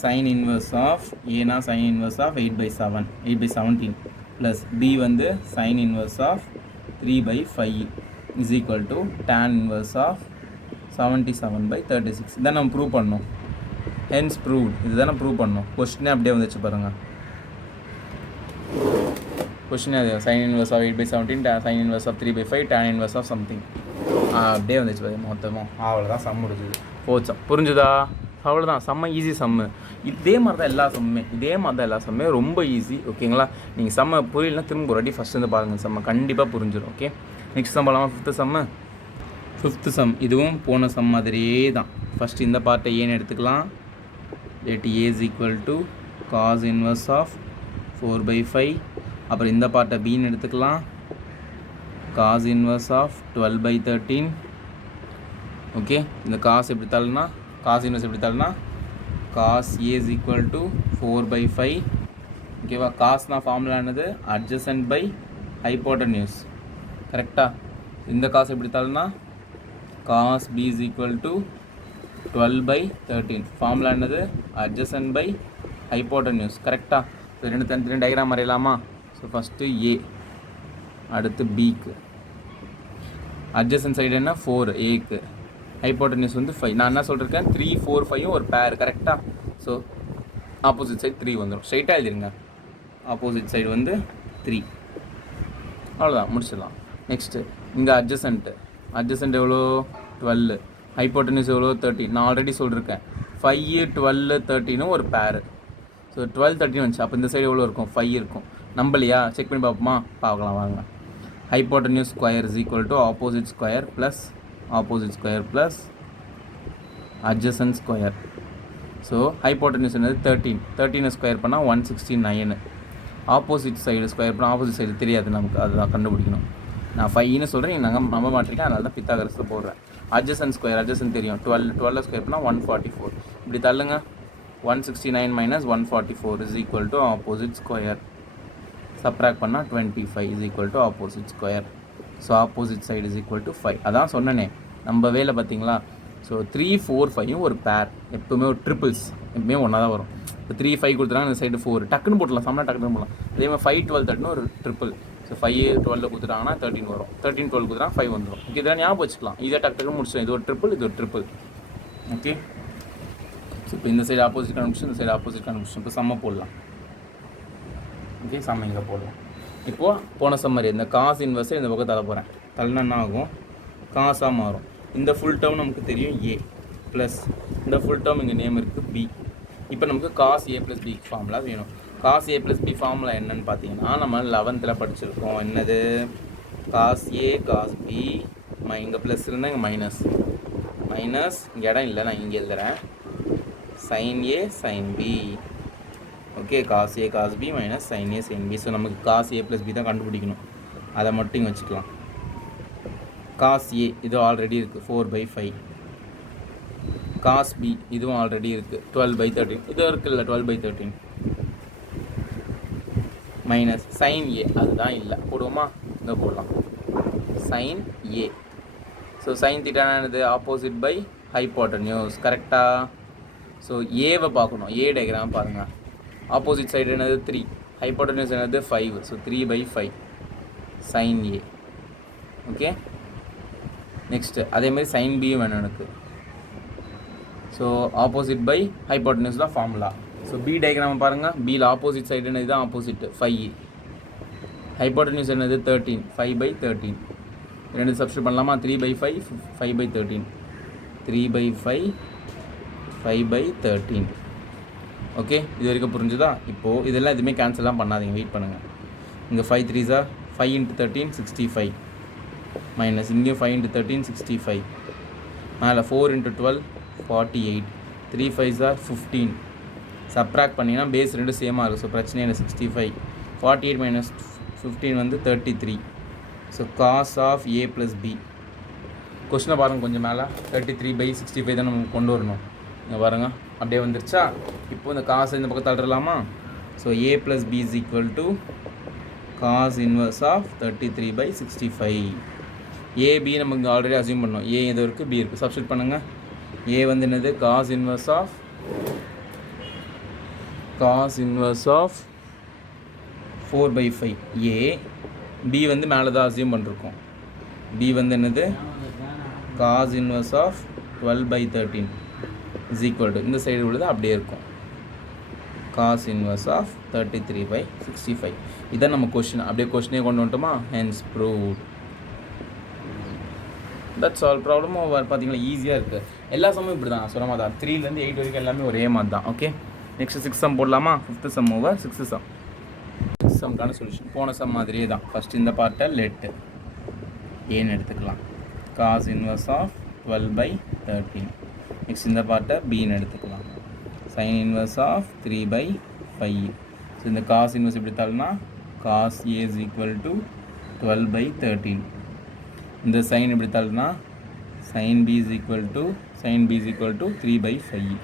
sin இன்வர்ஸ் ஆஃப் ஏனா sin inverse of 8/17 plus b வந்து sin inverse of 3/5 is equal to tan inverse of 77/36. இதான் நம்ம ப்ரூவ் பண்ணோம். hence proved. இதுதானே ப்ரூவ் பண்ணோம். கொஸ்டினே அப்படியே வந்துச்சு பாருங்கள். கொஸ்டினே அது sin inverse of 8/17 sin inverse of 3/5 tan inverse of something அப்படியே வந்துச்சு பாருங்க. மொத்தமாக அவ்வளோதான் சம் முடிஞ்சுது. போச்சம். புரிஞ்சுதா? அவ்வளோதான். செம்ம ஈஸி சம்மு. இதே மாதிரி தான் எல்லா சம்மே ரொம்ப ஈஸி. ஓகேங்களா? நீங்கள் செம்ம புரியலனா திரும்ப ஒரு வாட்டி ஃபஸ்ட் வந்து பாருங்கள். செம்ம கண்டிப்பாக புரிஞ்சிடும். ஓகே, நெக்ஸ்ட் சம் போகலாமா? Fifth some. இதுவும் போன சம் மாதிரியே தான். ஃபஸ்ட் இந்த பார்ட்டை ஏன்னு எடுத்துக்கலாம். let a is equal to cos inverse of 4/5. அப்புறம் இந்த பார்ட்டை பின்னு எடுத்துக்கலாம். cos inverse of 12/13. ஓகே, இந்த காஸ் எப்படி தள்ளுனா, cos inverse எப்படி தள்ளுனா cos a is equal to 4/5. ஓகேவா? காஸ்னா ஃபார்முலா என்னது? adjacent by ஹைப்போட்டன்யூஸ் கரெக்டாக. இந்த காசு எப்படி தாள்னா cos B is equal to 12/13. Formula என்னது அட்ஜசன்ட் பை ஹைப்போட்டன்யூஸ் கரெக்டாக. ஸோ ரெண்டு தனித்தனி டயக்ராம் வரையலாமா. ஸோ ஃபஸ்ட்டு ஏ, அடுத்து பிக்கு. அட்ஜசன்ட் சைடு என்ன 4 ஏக்கு, ஹைப்போட்டன்யூஸ் வந்து 5. நான் என்ன சொல்லியிருக்கேன் 3 4 5 ஒரு பேர் கரெக்டாக. ஸோ ஆப்போசிட் சைடு 3 வந்துடும். ஸ்ட்ரைட்டாக எழுதிருங்க. ஆப்போசிட் சைடு வந்து 3. அவ்வளோதான், முடிச்சிடலாம். நெக்ஸ்ட்டு இங்கே அட்ஜசன்ட் எவ்வளோ 12, ஹைப்போட்டன்யூஸ் எவ்வளோ 13. நான் ஆல்ரெடி சொல்லியிருக்கேன் 5 12 13 ஒரு பேர். ஸோ 12 13 வந்துச்சு. அப்போ இந்த சைடு எவ்வளோ இருக்கும் 5 இருக்கும். நம்பலையா, செக் பண்ணி பார்ப்போமா, பார்க்கலாம் வாங்க. Hypotenuse square is equal to opposite square plus adjacent square. So hypotenuse என்னது 13. 13 ஸ்கொயர் பண்ணால் 169. ஆப்போசிட் சைடு ஸ்கொயர் பண்ணால் ஆப்போசிட் சைடு தெரியாது நமக்கு, அதுதான் கண்டுபிடிக்கணும். நான் 5ன்னு சொல்கிறேன், நீங்கள் நாங்கள் நம்ப மாட்டேங்க, அதனால தான் பித்தாகரஸில் போடுறேன். அட்ஜசன்ட் தெரியும் 12 ஸ்கொயர் பண்ணால் 144. இப்படி தள்ளுங்க. 169 minus 144 is equal to opposite square. Subtract பண்ணால் 25 is equal to opposite square. So opposite side is equal to 5. அதான் சொன்னனே நம்ம வேலை பார்த்தீங்களா. ஸோ 3 4 5 ஒரு பேர், எப்போவுமே ஒரு ட்ரிபிள்ஸ் எப்பவுமே ஒன்றா தான் வரும். இப்போ 3 5 கொடுத்துட்டாங்க, இந்த சைடு 4 டக்குன்னு போட்டலாம், சம்னா டக்குன்னு போடலாம். அதே மாதிரி 5 12 13 ஒரு ட்ரிபிள். ஸோ 5 12 கொடுத்துட்டாங்கன்னா 13 வரும், 13 12 கொடுத்துட்டாங்க 5 வந்துடும். ஓகே, இதெல்லாம் ஞாபகம் வச்சுக்கலாம். இதே டக்குன்னு முடிச்சிடும். இது ஒரு ட்ரிபிள், இது ஒரு ட்ரிபிள். ஓகே, ஸோ இப்போ இந்த சைடு ஆப்போசிட் கண்டுபிடிச்சு, இந்த சைடு ஆப்போசிட் கண்டுபிடிச்சு. இப்போ சம்ம போடலாம். ஓகே, சம்ம இங்கே போடலாம். இப்போது போன சம்மரி இந்த காஸ் இன்வெர்ஸை இந்த பக்கம் தள்ள போகிறேன். தள்ளனா என்ன ஆகும், காசாக மாறும். இந்த ஃபுல் டேர்ம் நமக்கு தெரியும் ஏ ப்ளஸ் இந்த ஃபுல் டேர்ம் இங்கே நேம் இருக்குது பி. இப்போ நமக்கு cos A plus B formula வேணும். Cos A plus B formula என்னன்னு பார்த்தீங்கன்னா நம்ம 11th படிச்சிருக்கோம். என்னது, காஸ் ஏ காஸ் பி, இங்கே ப்ளஸ் இருந்தால் இங்கே மைனஸ் இங்கே இடம் இல்லை, நான் இங்கே எழுதுகிறேன். Sine A sine B. Okay, cos A cos B minus sine A sine B. So நமக்கு காஸ் ஏ ப்ளஸ் பி தான் கண்டுபிடிக்கணும். அதை மட்டும் இங்கே வச்சுக்கலாம். காஸ் ஏ இது ஆல்ரெடி இருக்குது 4/5. காஸ் பி இதுவும் ஆல்ரெடி இருக்குது 12/13. இது இருக்குல்ல 12/13 மைனஸ் சைன் ஏ அதுதான் இல்லை, போடுவோமா, இங்கே போடலாம் சைன் ஏ. ஸோ சைன் தீட்டானா என்னது, ஆப்போசிட் பை ஹைப்போட்டன்யூஸ் கரெக்டாக. ஸோ ஏவை பார்க்கணும், ஏ டயக்ராம் பாருங்கள். ஆப்போசிட் சைடு என்னது 3, ஹைப்போட்டன்யூஸ் என்னது 5. ஸோ 3/5 சைன் ஏ. ஓகே, நெக்ஸ்ட்டு அதேமாதிரி சைன் பியும் வேணும் எனக்கு. ஸோ ஆப்போசிட் பை ஹைப்போட்டன்யூஸ் தான் ஃபார்முலா. ஸோ பி டயக்ராம் பாருங்கள். பியில் ஆப்போசிட் சைடு என்னது தான் ஆப்போசிட் 5, ஹைப்போட்டன்யூஸ் என்னது 13, 5/13. ரெண்டு சப்ஸ்டியூட் பண்ணலாமா, 3/5 5/13, 3/5 5/13. ஓகே, இது வரைக்கும் புரிஞ்சுதா. இப்போது இதெல்லாம் எதுவுமே கேன்சல்லாம் பண்ணாதீங்க, வெயிட் பண்ணுங்கள். இங்கே 5 3s 5 × 13 65 மைனஸ் இங்கேயும் 5 × 13 65 மேலே 4 × 12 48 3 5s 15. சப்ராக்ட் பண்ணிங்கன்னா பேஸ் ரெண்டு சேமாக இருக்கும். ஸோ பிரச்சனை இல்லை. 65 48 மைனஸ் 15 வந்து 33. So cos of A plus B. கொஸ்டினை பாருங்கள் கொஞ்சம் மேலே 33/65 தான் நம்ம கொண்டு வரணும். இங்கே பாருங்கள் அப்படியே வந்துருச்சா. இப்போ இந்த காசை இந்த பக்கம் தள்ளிடலாமா. So A plus B is equal to cos inverse of 33/65. A B நமக்கு இங்கே ஆல்ரெடி அசியூம் பண்ணோம். ஏ எது இருக்குது, பி இருக்குது. சப்ஸ்டியூட் பண்ணுங்கள். ஏ வந்து என்னது, cos inverse of 4/5 A. B வந்து மேலே தான் அசியூம் பண்ணிருக்கோம். பி வந்து என்னது, cos inverse of 12/13 is equal to இந்த சைடு உள்ளது அப்படியே இருக்கும், காஸ் இன்வர்ஸ் ஆஃப் 33/65. இதான் நம்ம கொஸ்டின். அப்படியே கொஸ்டினே கொண்டு வந்துட்டோமா, ஹென்ஸ் ப்ரூவ்ட். That's all. ப்ராப்ளமும் பார்த்தீங்களா ஈஸியாக இருக்குது. எல்லா சம்மும் இப்படி தான் சொன்ன மாதிரி தான். 3லேருந்து 8 வரைக்கும் எல்லாமே ஒரே மாதிரி தான். ஓகே, நெக்ஸ்ட் 6 சம் போடலாமா. 5th sum over. 6th sum. 6th சம்க்கான சொல்யூஷன் போன சம் மாதிரியே தான். ஃபஸ்ட் இந்த பார்ட்டை லெட்டு ஏன்னு எடுத்துக்கலாம். Cos inverse of 12/13. நெக்ஸ்ட் இந்த பார்ட்டை பின்னு எடுத்துக்கலாம். Sine inverse of 3/5. ஸோ இந்த காஸ் இன்வர்ஸ் எப்படி தாள்னா cos A is equal to 12/13. இந்த சைன் எப்படி தாள்னா sine B is equal to 3/5.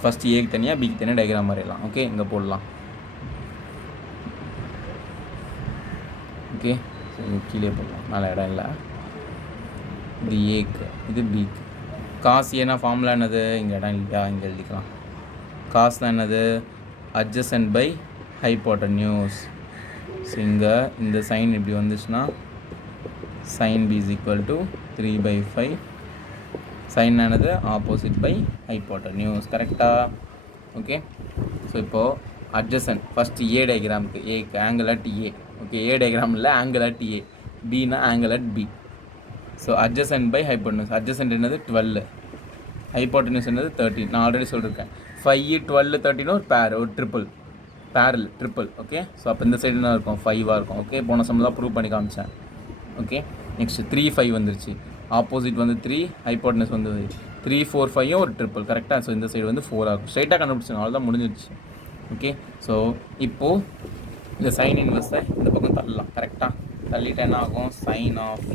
First ஏக்கு தனியாக பிக்கு தனியாக டயக்ராம் வரையலாம். ஓகே, இங்கே போடலாம். ஓகே. ஸோ கீழே போடலாம், மேலே இடம் இல்லை. இது ஏக்கு, இது பிக்கு. காஸ் ஏன்னா ஃபார்முலா என்னது, இங்கே இடம் இல்லையா, இங்கே எழுதிக்கலாம். காஸ்னால் என்னது, அட்ஜசன்ட் பை ஹைப்போட்டன்யூஸ். ஸோ இங்கே இந்த சைன் இப்படி வந்துச்சுன்னா sin b is equal to 3/5. sin ஆனது ஆப்போசிட் பை ஹைப்போட்டன்யூஸ். கரெக்டாக? ஓகே. ஸோ இப்போது அட்ஜசன்ட் ஃபஸ்ட்டு ஏ டயக்ராமுக்கு, ஏக்கு angle at A. Okay, A diagram இல்லை, ஆங்கிள் அட் ஏ. பின்னா angle at B. So adjacent by hypotenuse. Adjacent என்னது 12, hypotenuse என்னது 13. நான் ஆல்ரெடி சொல்லியிருக்கேன் 5, 12, 13 ஒரு பேர், ஒரு ட்ரிப்பிள். ஓகே. ஸோ அப்போ இந்த சைடு என்ன இருக்கும், 5ஆக இருக்கும். ஓகே, போன சம்பளம் ப்ரூவ் பண்ணி காமிச்சேன். ஓகே. நெக்ஸ்ட் 3, 5 வந்துருச்சு. ஆப்போசிட் வந்து 3, ஹைப்போட்டனஸ் வந்து 3, 4, 5 ஒரு ட்ரிப்பிள். கரெக்டாக? ஸோ இந்த சைடு வந்து 4 ஆகும். ஸ்ட்ரைட்டாக கண்டுபிடிச்சிங்க, அவ்வளோதான், முடிஞ்சிருச்சு. ஓகே. ஸோ இப்போது இந்த சைன் இன்வெர்ஸை இந்த பக்கம் தள்ளலாம். கரெக்டாக? தள்ளிட்டு என்ன ஆகும், சைன் ஆஃப்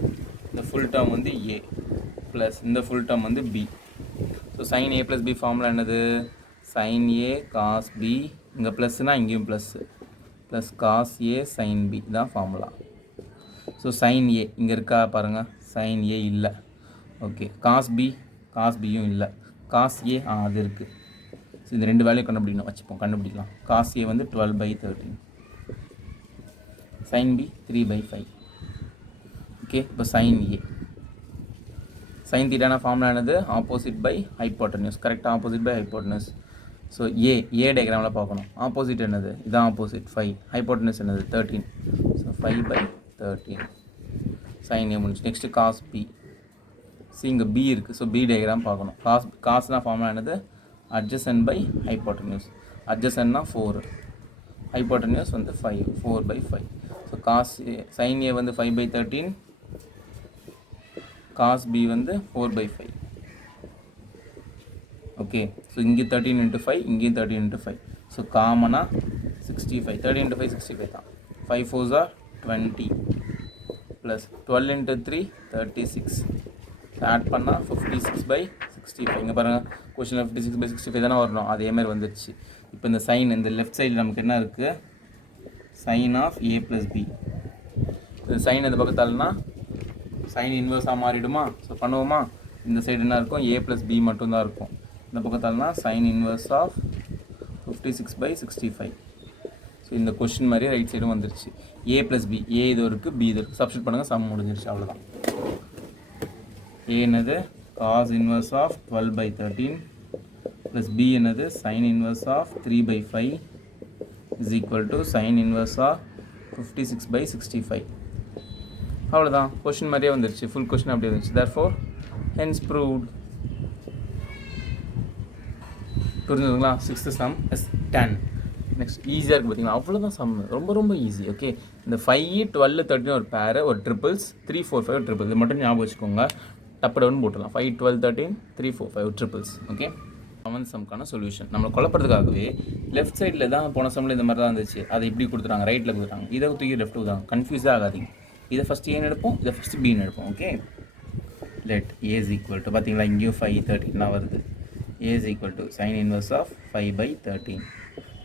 இந்த ஃபுல் டேர்ம் வந்து ஏ ப்ளஸ் இந்த ஃபுல் டேர்ம் வந்து B. So sine A plus B formula என்னது, சைன் ஏ காஸ் பி, இங்கே ப்ளஸ்னால் இங்கேயும் plus cos A sine B தான் ஃபார்முலா. ஸோ சைன் ஏ இங்கே இருக்கா பாருங்கள், சைன் ஏ இல்லை. ஓகே. காஸ் பியும் இல்லை. காஸ் ஏ அது இருக்குது. ஸோ இந்த ரெண்டு வேலையும் கண்டுபிடிக்கலாம். காஸ் ஏ வந்து 12/13, சைன் பி 3/5. ஓகே. இப்போ சைன் ஏ, சைன் தீட்டான ஃபார்முலா என்னது, ஆப்போசிட் பை ஹைப்போட்டன்யூஸ். கரெக்டாக? Opposite by hypotenuse. So A டயக்ராமில் பார்க்கணும். ஆப்போசிட் என்னது, இதான் ஆப்போசிட் 5, ஹைப்போட்டன்யூஸ் என்னது 13. ஸோ 5/13 சைன் ஏ முடிஞ்சு. Next cos B. சி இங்கே பி இருக்குது. ஸோ பி டயக்ராம் பார்க்கணும். காஸ்னா ஃபார்முலா என்னது, அட்ஜசன்ட் பை ஹைப்போட்டன்யூஸ். அட்ஜசன்ட்னா 4, ஹைப்போட்டன்யூஸ் வந்து 5, 4/5. ஸோ காஸ் சைன் ஏ வந்து 5/13, காஸ் பி வந்து 4/5. ஓகே. ஸோ இங்கே 13 × 5, இங்கேயும் 13 × 5. ஸோ காமனாக 65. 13 × 5 65 தான். 5 4s are 20 ப்ளஸ் 12 × 3 36. ஆட் பண்ணால் 56/65. இங்கே பாருங்கள், கொஷினில் 56/65 தானே வரணும், அதேமாதிரி வந்துடுச்சு. இப்போ இந்த சைன் இந்த லெஃப்ட் சைடில் நமக்கு என்ன இருக்குது, sine of A plus B. இந்த சைன் இந்த பக்கத்தால்னா சைன் இன்வர்ஸாக மாறிடுமா? ஸோ பண்ணுவோமா? இந்த சைடு என்ன இருக்கும், ஏ ப்ளஸ் பி மட்டும்தான் இருக்கும். இந்த பக்கத்தால்னா சைன் இன்வர்ஸ் ஆஃப் 56/65. ஸோ இந்த கொஷின் மாதிரியே ரைட் சைடும் வந்துருச்சு. ஏ ப்ளஸ் பி, ஏ இது இருக்குது, பி இது இருக்குது, சப்ஸ்டிட் பண்ணுங்கள், சம் முடிஞ்சிருச்சு, அவ்வளோதான். ஏ என்னது cos inverse of 12/13 plus B என்னது sine inverse of 3/5 is equal to sine inverse of 56/65. அவ்வளோதான், கொஷின் மாதிரியே வந்துருச்சு. ஃபுல் கொஷின் அப்படியே வந்துச்சு. Therefore hence proved. புரிஞ்சுதுங்களா? 6th some S 10. நெக்ஸ்ட் ஈஸியாக இருக்குது பார்த்தீங்களா, அவ்வளோதான் சம், ரொம்ப ஈஸி. ஓகே. இந்த 5, 12, 13 ஒரு பேர், ஒரு ட்ரிப்பிள்ஸ், 3, 4, 5 ஒரு ட்ரிப்பிள். இது மட்டும் ஞாபகம் வச்சுக்கோங்க, டப்புன்னு போட்டுடலாம். 5, 12, 13, 3, 4, 5 ட்ரிப்பிள்ஸ். ஓகே. 7th சம்க்கான solution. நம்மளை குழப்பறதுக்காகவே லெஃப்ட் சைடில் தான் போன சம்மில் இந்த மாதிரி தான் இருந்துச்சு, அதை இப்படி கொடுத்துட்டாங்க, ரைட்டில் கொடுத்துட்டாங்க. இதை தூக்கி லெஃப்ட் கொடுத்தாங்க. கன்ஃபியூஸாக ஆகாதீங்க. இதை ஃபஸ்ட் ஏன்னு எடுப்போம், இதை ஃபஸ்ட்டு பின்னு எடுப்போம். Okay. Let A is equal to, பார்த்தீங்களா இங்கேயும் 5, 13 தான் வருது. A is equal to sine inverse of 5/13.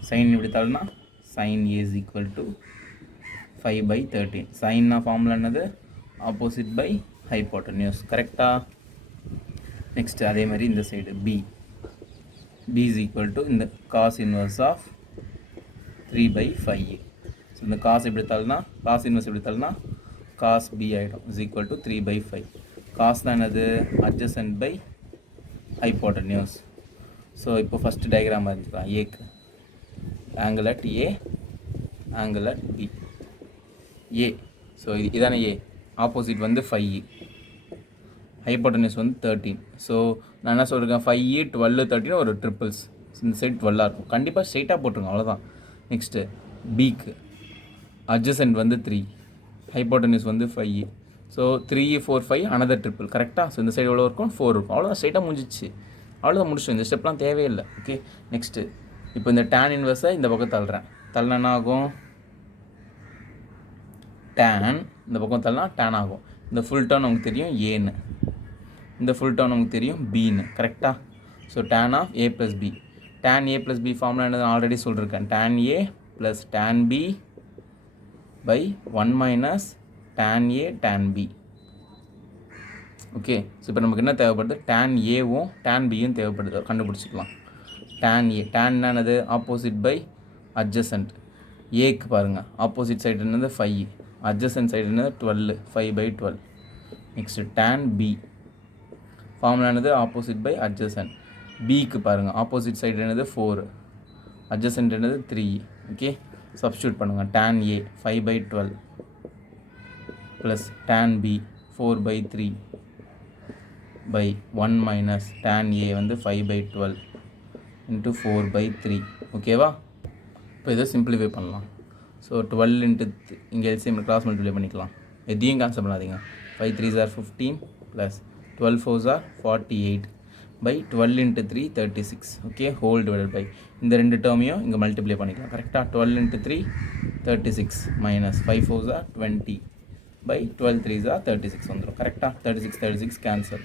Sine இப்படி தரனா sine A is equal to 5/13. சைன்னா ஃபார்முலா என்னது, ஆப்போசிட் பை ஹைப்போட்டன்யூஸ். கரெக்டாக? நெக்ஸ்ட் அதே மாதிரி இந்த side B is equal to இந்த காஸ் இன்வர்ஸ் ஆஃப் 3/5. ஸோ இந்த காஸ் எப்படி தரனா, காஸ் இன்வர்ஸ் எப்படி தரனா காஸ் பி ஆகிடும், இஸ் ஈக்குவல் டு 3/5. காஸ் தான் என்னது, அட்ஜசன்ட் பை ஹைப்போட்டன்யூஸ். ஸோ இப்போ ஃபஸ்ட்டு டயக்ராம் இருந்துக்கலாம். ஏக்கு angle at A, angle at B. A, so இதான ஏ, ஆப்போசிட் வந்து 5, ஹைப்போட்டன்யூஸ் வந்து 13. ஸோ நான் என்ன சொல்கிறேன், 5, 12, 13 ஒரு ட்ரிப்பிள்ஸ். இந்த சைடு 12 இருக்கும். கண்டிப்பாக ஸ்ட்ரைட்டாக போட்டுருங்க, அவ்வளோதான். நெக்ஸ்ட்டு பிக்கு அட்ஜசன்ட் வந்து 3, ஹைப்போட்டன்யூஸ் வந்து 5. So 3, 4, 5 another triple. கரெக்டாக? ஸோ இந்த சைடு எவ்வளோ இருக்கும், 4 இருக்கும். அவ்வளோதான், ஸ்ட்ரைட்டாக முடிஞ்சிச்சு, அவ்வளோதான், முடிச்சிடும். இந்த ஸ்டெப்லாம் தேவையில்லை. ஓகே. நெக்ஸ்ட்டு இப்போ இந்த tan இன்வர்ஸை இந்த பக்கம் தள்ளுறேன். தள்ளனா ஆகும் tan, இந்த பக்கம் தள்ளனா tan ஆகும். இந்த ஃபுல் டர்ன் நமக்கு தெரியும் ஏன்னு, இந்த ஃபுல் டர்ன் நமக்கு தெரியும் பின்னு. கரெக்டாக? So tan of A plus B. tan a plus B formula என்னது ஆல்ரெடி சொல்லியிருக்கேன். tan a plus tan b by 1 minus tan A tan B. Okay, so இப்போ நமக்கு என்ன தேவைப்படுது, tan ஏவும் tan பியும் தேவைப்படுது, கண்டுபிடிச்சிக்கலாம். tan A, tan என்னது, ஆப்போசிட் பை அட்ஜசன்ட். ஏக்கு பாருங்கள், ஆப்போசிட் சைடு என்னது 5, அட்ஜசன்ட் சைடு என்னது 12, 5/12. நெக்ஸ்ட்டு tan B, ஃபார்முலா என்னது, ஆப்போசிட் பை அட்ஜசன்ட். பிக்கு பாருங்கள், ஆப்போசிட் சைடு என்னது 4, அட்ஜசன்ட் என்னது 3. ஓகே, சப்ஸ்டியூட் பண்ணுங்கள். tan A 5/12 plus tan B 4/3 by 1 minus tan A வந்து 5/12 into 4/3. ஓகேவா, இப்போ இதை சிம்பிளிஃபை பண்ணலாம். ஸோ 12 இன்ட்டு இங்கே எல்சிஎம் கிராஸ் மல்டிப்ளை பண்ணிக்கலாம். எதையும் கேன்சல் பண்ணாதீங்க. 5 3s are 15 plus 12 4s are 48 by 12 into 3 36. ஓகே, ஹோல் டிவைடட் பை இந்த ரெண்டு டேர்மையும் இங்கே மல்டிப்ளை பண்ணிக்கலாம். கரெக்டாக 12 into 3 36 minus 5 4s are 20 by 12 3s are 36 வந்துடும். கரெக்டாக 36 கேன்சல்.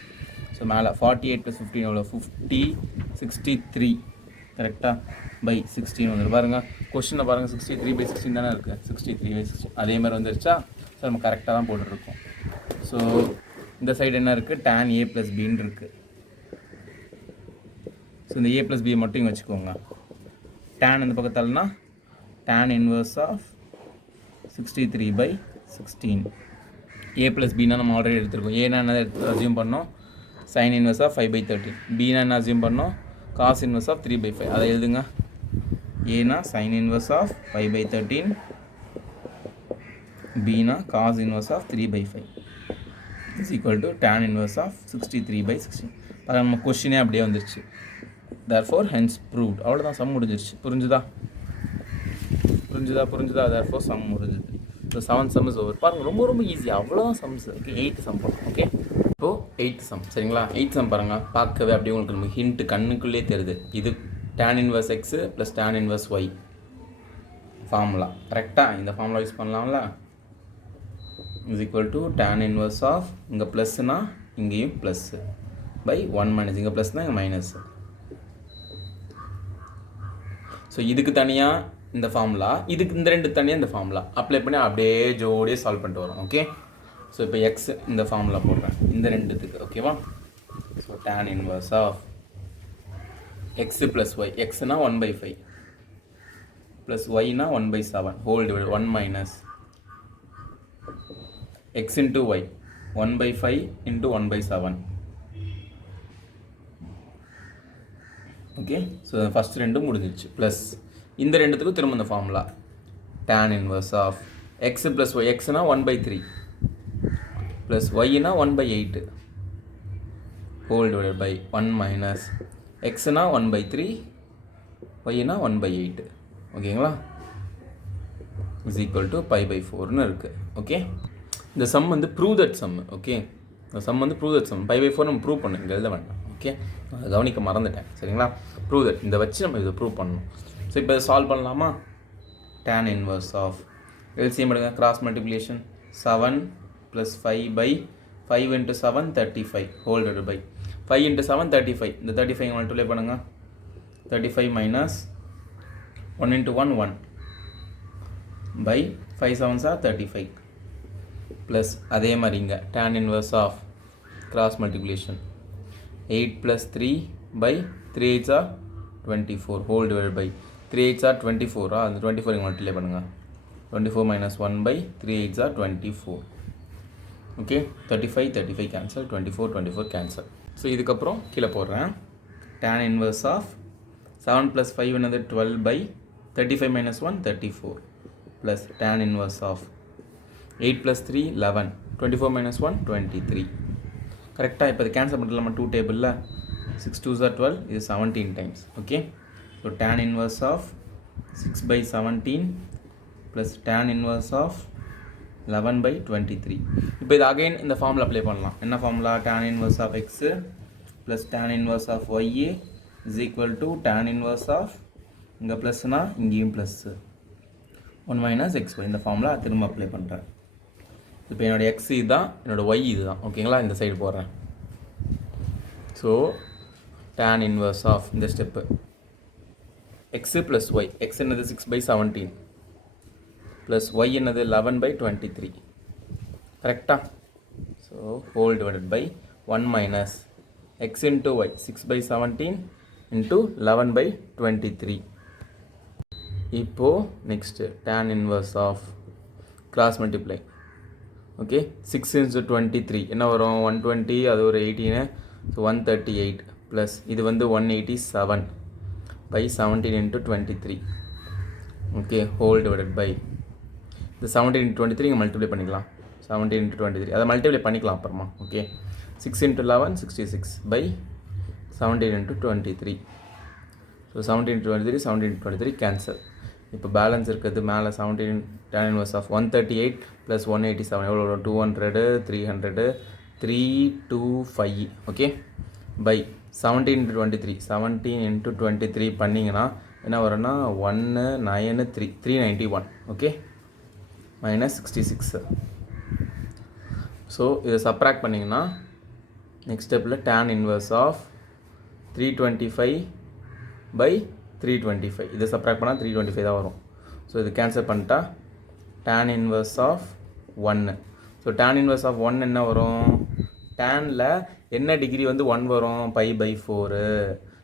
ஸோ மேலே 48 + 15 எவ்வளோ, 50 63. கரெக்டாக பை 16 வந்துடும். பாருங்கள் கொஸ்டினை பாருங்கள், 63/16 தானே இருக்குது, 63/16 அதே மாதிரி வந்துருச்சா. ஸோ நம்ம கரெக்டாக தான் போட்டுருக்கோம். ஸோ இந்த சைடு என்ன இருக்குது, tan A + Bன்னு இருக்குது. ஸோ இந்த A + B மட்டும் இங்கே வச்சுக்கோங்க. tan இந்த பக்கத்தால்னா tan இன்வர்ஸ் ஆஃப் 63/16. A + Bனா நம்ம ஆல்ரெடி எடுத்துருக்கோம். ஏன்னா என்ன அசியூம் பண்ணோம், sin இன்வர்ஸ் ஆஃப் 5/13. Bனா என்ன அசியூம் பண்ணோம், cos இன்வர்ஸ் ஆஃப் 3/5. அதை எழுதுங்க. ஏனா sin இன்வர்ஸ் ஆஃப் 5/13, Bனா cos inverse of 3/5 is equal to tan inverse of 63/16. அது நம்ம கொஸ்டினே அப்படியே வந்துருச்சு. therefore hence proved. அவ்வளோதான், சம் முடிஞ்சிருச்சு. புரிஞ்சுதா? therefore சம் முடிஞ்சுது. So 7 sum is over. பாருங்கள், ரொம்ப ஈஸி, அவ்வளோதான் சம்ஸ். ஓகே, 8 சம் போகும். ஓகே, இப்போது 8th சம் சரிங்களா. 8th சம் பாருங்கள், பார்க்கவே அப்படியே உங்களுக்கு நம்ம ஹிண்ட்டு கண்ணுக்குள்ளே தெரியுது. இது tan inverse X plus tan inverse Y formula. கரெக்டாக இந்த ஃபார்முலா யூஸ் பண்ணலாம்ல. Is equal to tan inverse of, இங்கே ப்ளஸ்னா இங்கேயும் ப்ளஸ்ஸு பை 1 மைனஸ், இங்கே ப்ளஸ்னால் இங்கே மைனஸு. ஸோ இதுக்கு தனியாக இந்த ஃபார்முலா, இதுக்கு இந்த ரெண்டு தனியாக இந்த ஃபார்முலா அப்ளை பண்ணி அப்படியே ஜோடியே சால்வ் பண்ணிட்டு வரோம். ஓகே, ஸோ இப்போ எக்ஸ் இந்த ஃபார்முலா போடுறேன் இந்த ரெண்டுத்துக்கு. ஓகேவா, so tan inverse of x plus Y, எக்ஸ்னா 1/5 ப்ளஸ் ஒய்னா 1/7 whole divide 1 minus X into Y 1/5 into 1/7. Okay, so first ரெண்டும் முடிஞ்சிச்சு. ப்ளஸ் இந்த ரெண்டுத்துக்கும் திரும்ப இந்த formula tan inverse of x plus Y, எக்ஸ்னா 1/3 ப்ளஸ் ஒய்னா 1/8 ஹோல் டிவைட் பை 1 மைனஸ் எக்ஸ்னா 1/3 ஒய்னா 1/8. ஓகேங்களா, இஸ் ஈக்குவல் டு π/4ன்னு இருக்குது. ஓகே, இந்த சம் வந்து ப்ரூவ் தட் சம். ஓகே, இந்த சம் வந்து ப்ரூவ் தட் சம். π/4 நம்ம ப்ரூவ் பண்ணணும், இங்கே எழுத வேண்டாம். ஓகே, அதை கவனிக்க மறந்துட்டேன் சரிங்களா. ப்ரூவ் தட், இதை வச்சு நம்ம இதை ப்ரூவ் பண்ணணும். ஸோ இப்போ இதை சால்வ் பண்ணலாமா. tan இன்வர்ஸ் ஆஃப் எல்சிஎம் எடுங்க, cross multiplication 7 + 5/5 × 7 35 whole divide by 5 × 7 35. இந்த 35 மல்டிப்ளை பண்ணுங்கள். 35 minus 1 × 1 1 by 5 7s are 35 plus அதே மாதிரி இங்கே tan inverse of cross multiplication 8 + 3 3 8s are 24 whole divide by 3 8s are 24. அந்த 24 இங்கே மல்டிப்ளை பண்ணுங்கள். 24 minus 1 by 3 8s are 24. Okay, 35 cancel, 24 cancel. So இதுக்கப்புறம் கீழே போடுறேன். tan இன்வர்ஸ் ஆஃப் 7 + 5 என்னது 12 by 35 minus 1 34 plus tan inverse of 8 + 3 11 24 minus 1 23. கரெக்டாக இப்போ இது கேன்சல் பண்ணுறது நம்ம 2 டேபிளில் 6 2s are 12, இது 17 times. Okay, so tan inverse of 6/17 plus tan inverse of 11/23. இப்போ இது அகைன் இந்த ஃபார்முலா அப்ளை பண்ணலாம். என்ன formula, tan inverse of x plus tan inverse of ஒய்ஏ is equal to tan inverse of, இங்கே ப்ளஸ்னா இங்கேயும் ப்ளஸ்ஸு 1 மைனஸ் எக்ஸ் ஒய். இந்த ஃபார்முலா திரும்ப அப்ளை பண்ணுறேன். இப்போ என்னோடய எக்ஸ் இதுதான், என்னோடய ஒய் இதுதான். ஓகேங்களா, இந்த சைடு போடுறேன். ஸோ tan இன்வர்ஸ் ஆஃப் இந்த step x plus y, x என்னது 6/17 ப்ளஸ் ஒய் என்னது 11/23 கரெக்டாக. So whole divided by 1 minus X into y 6/17 into 11/23. இப்போது next tan inverse of cross multiply. Okay 6 into 23 என்ன வரும் 120, அது ஒரு 18, ஸோ 138 ப்ளஸ் இது வந்து 187/17 into 23. Okay whole divided by இந்த 17 into 23 இங்கே மல்டிப்ளை பண்ணிக்கலாம். 17 into 23 அதை மல்டிப்ளை பண்ணிக்கலாம் அப்புறமா. Okay 6 into 11 66/17 into 23. So 17 into 23 17 into 23 cancel. இப்போ பேலன்ஸ் இருக்கிறது மேலே 17 tan inverse ஆஃப் 138 ப்ளஸ் 187 எவ்வளோ வரும் 200 300 325. ஓகே பை 17 into 23 17 into 23 பண்ணிங்கன்னா என்ன வரும்னா 193 391. Okay minus 66. ஸோ இதை சப்ராக்ட் பண்ணிங்கன்னா நெக்ஸ்ட் ஸ்டெப்பில் tan இன்வர்ஸ் ஆஃப் 325/325 இதை சப்ராக்ட் பண்ணால் 325 தான் வரும். ஸோ இது கேன்சல் பண்ணிட்டா tan inverse of 1. So tan inverse of 1 என்ன வரும், டேனில் என்ன டிகிரி வந்து 1 வரும் π/4.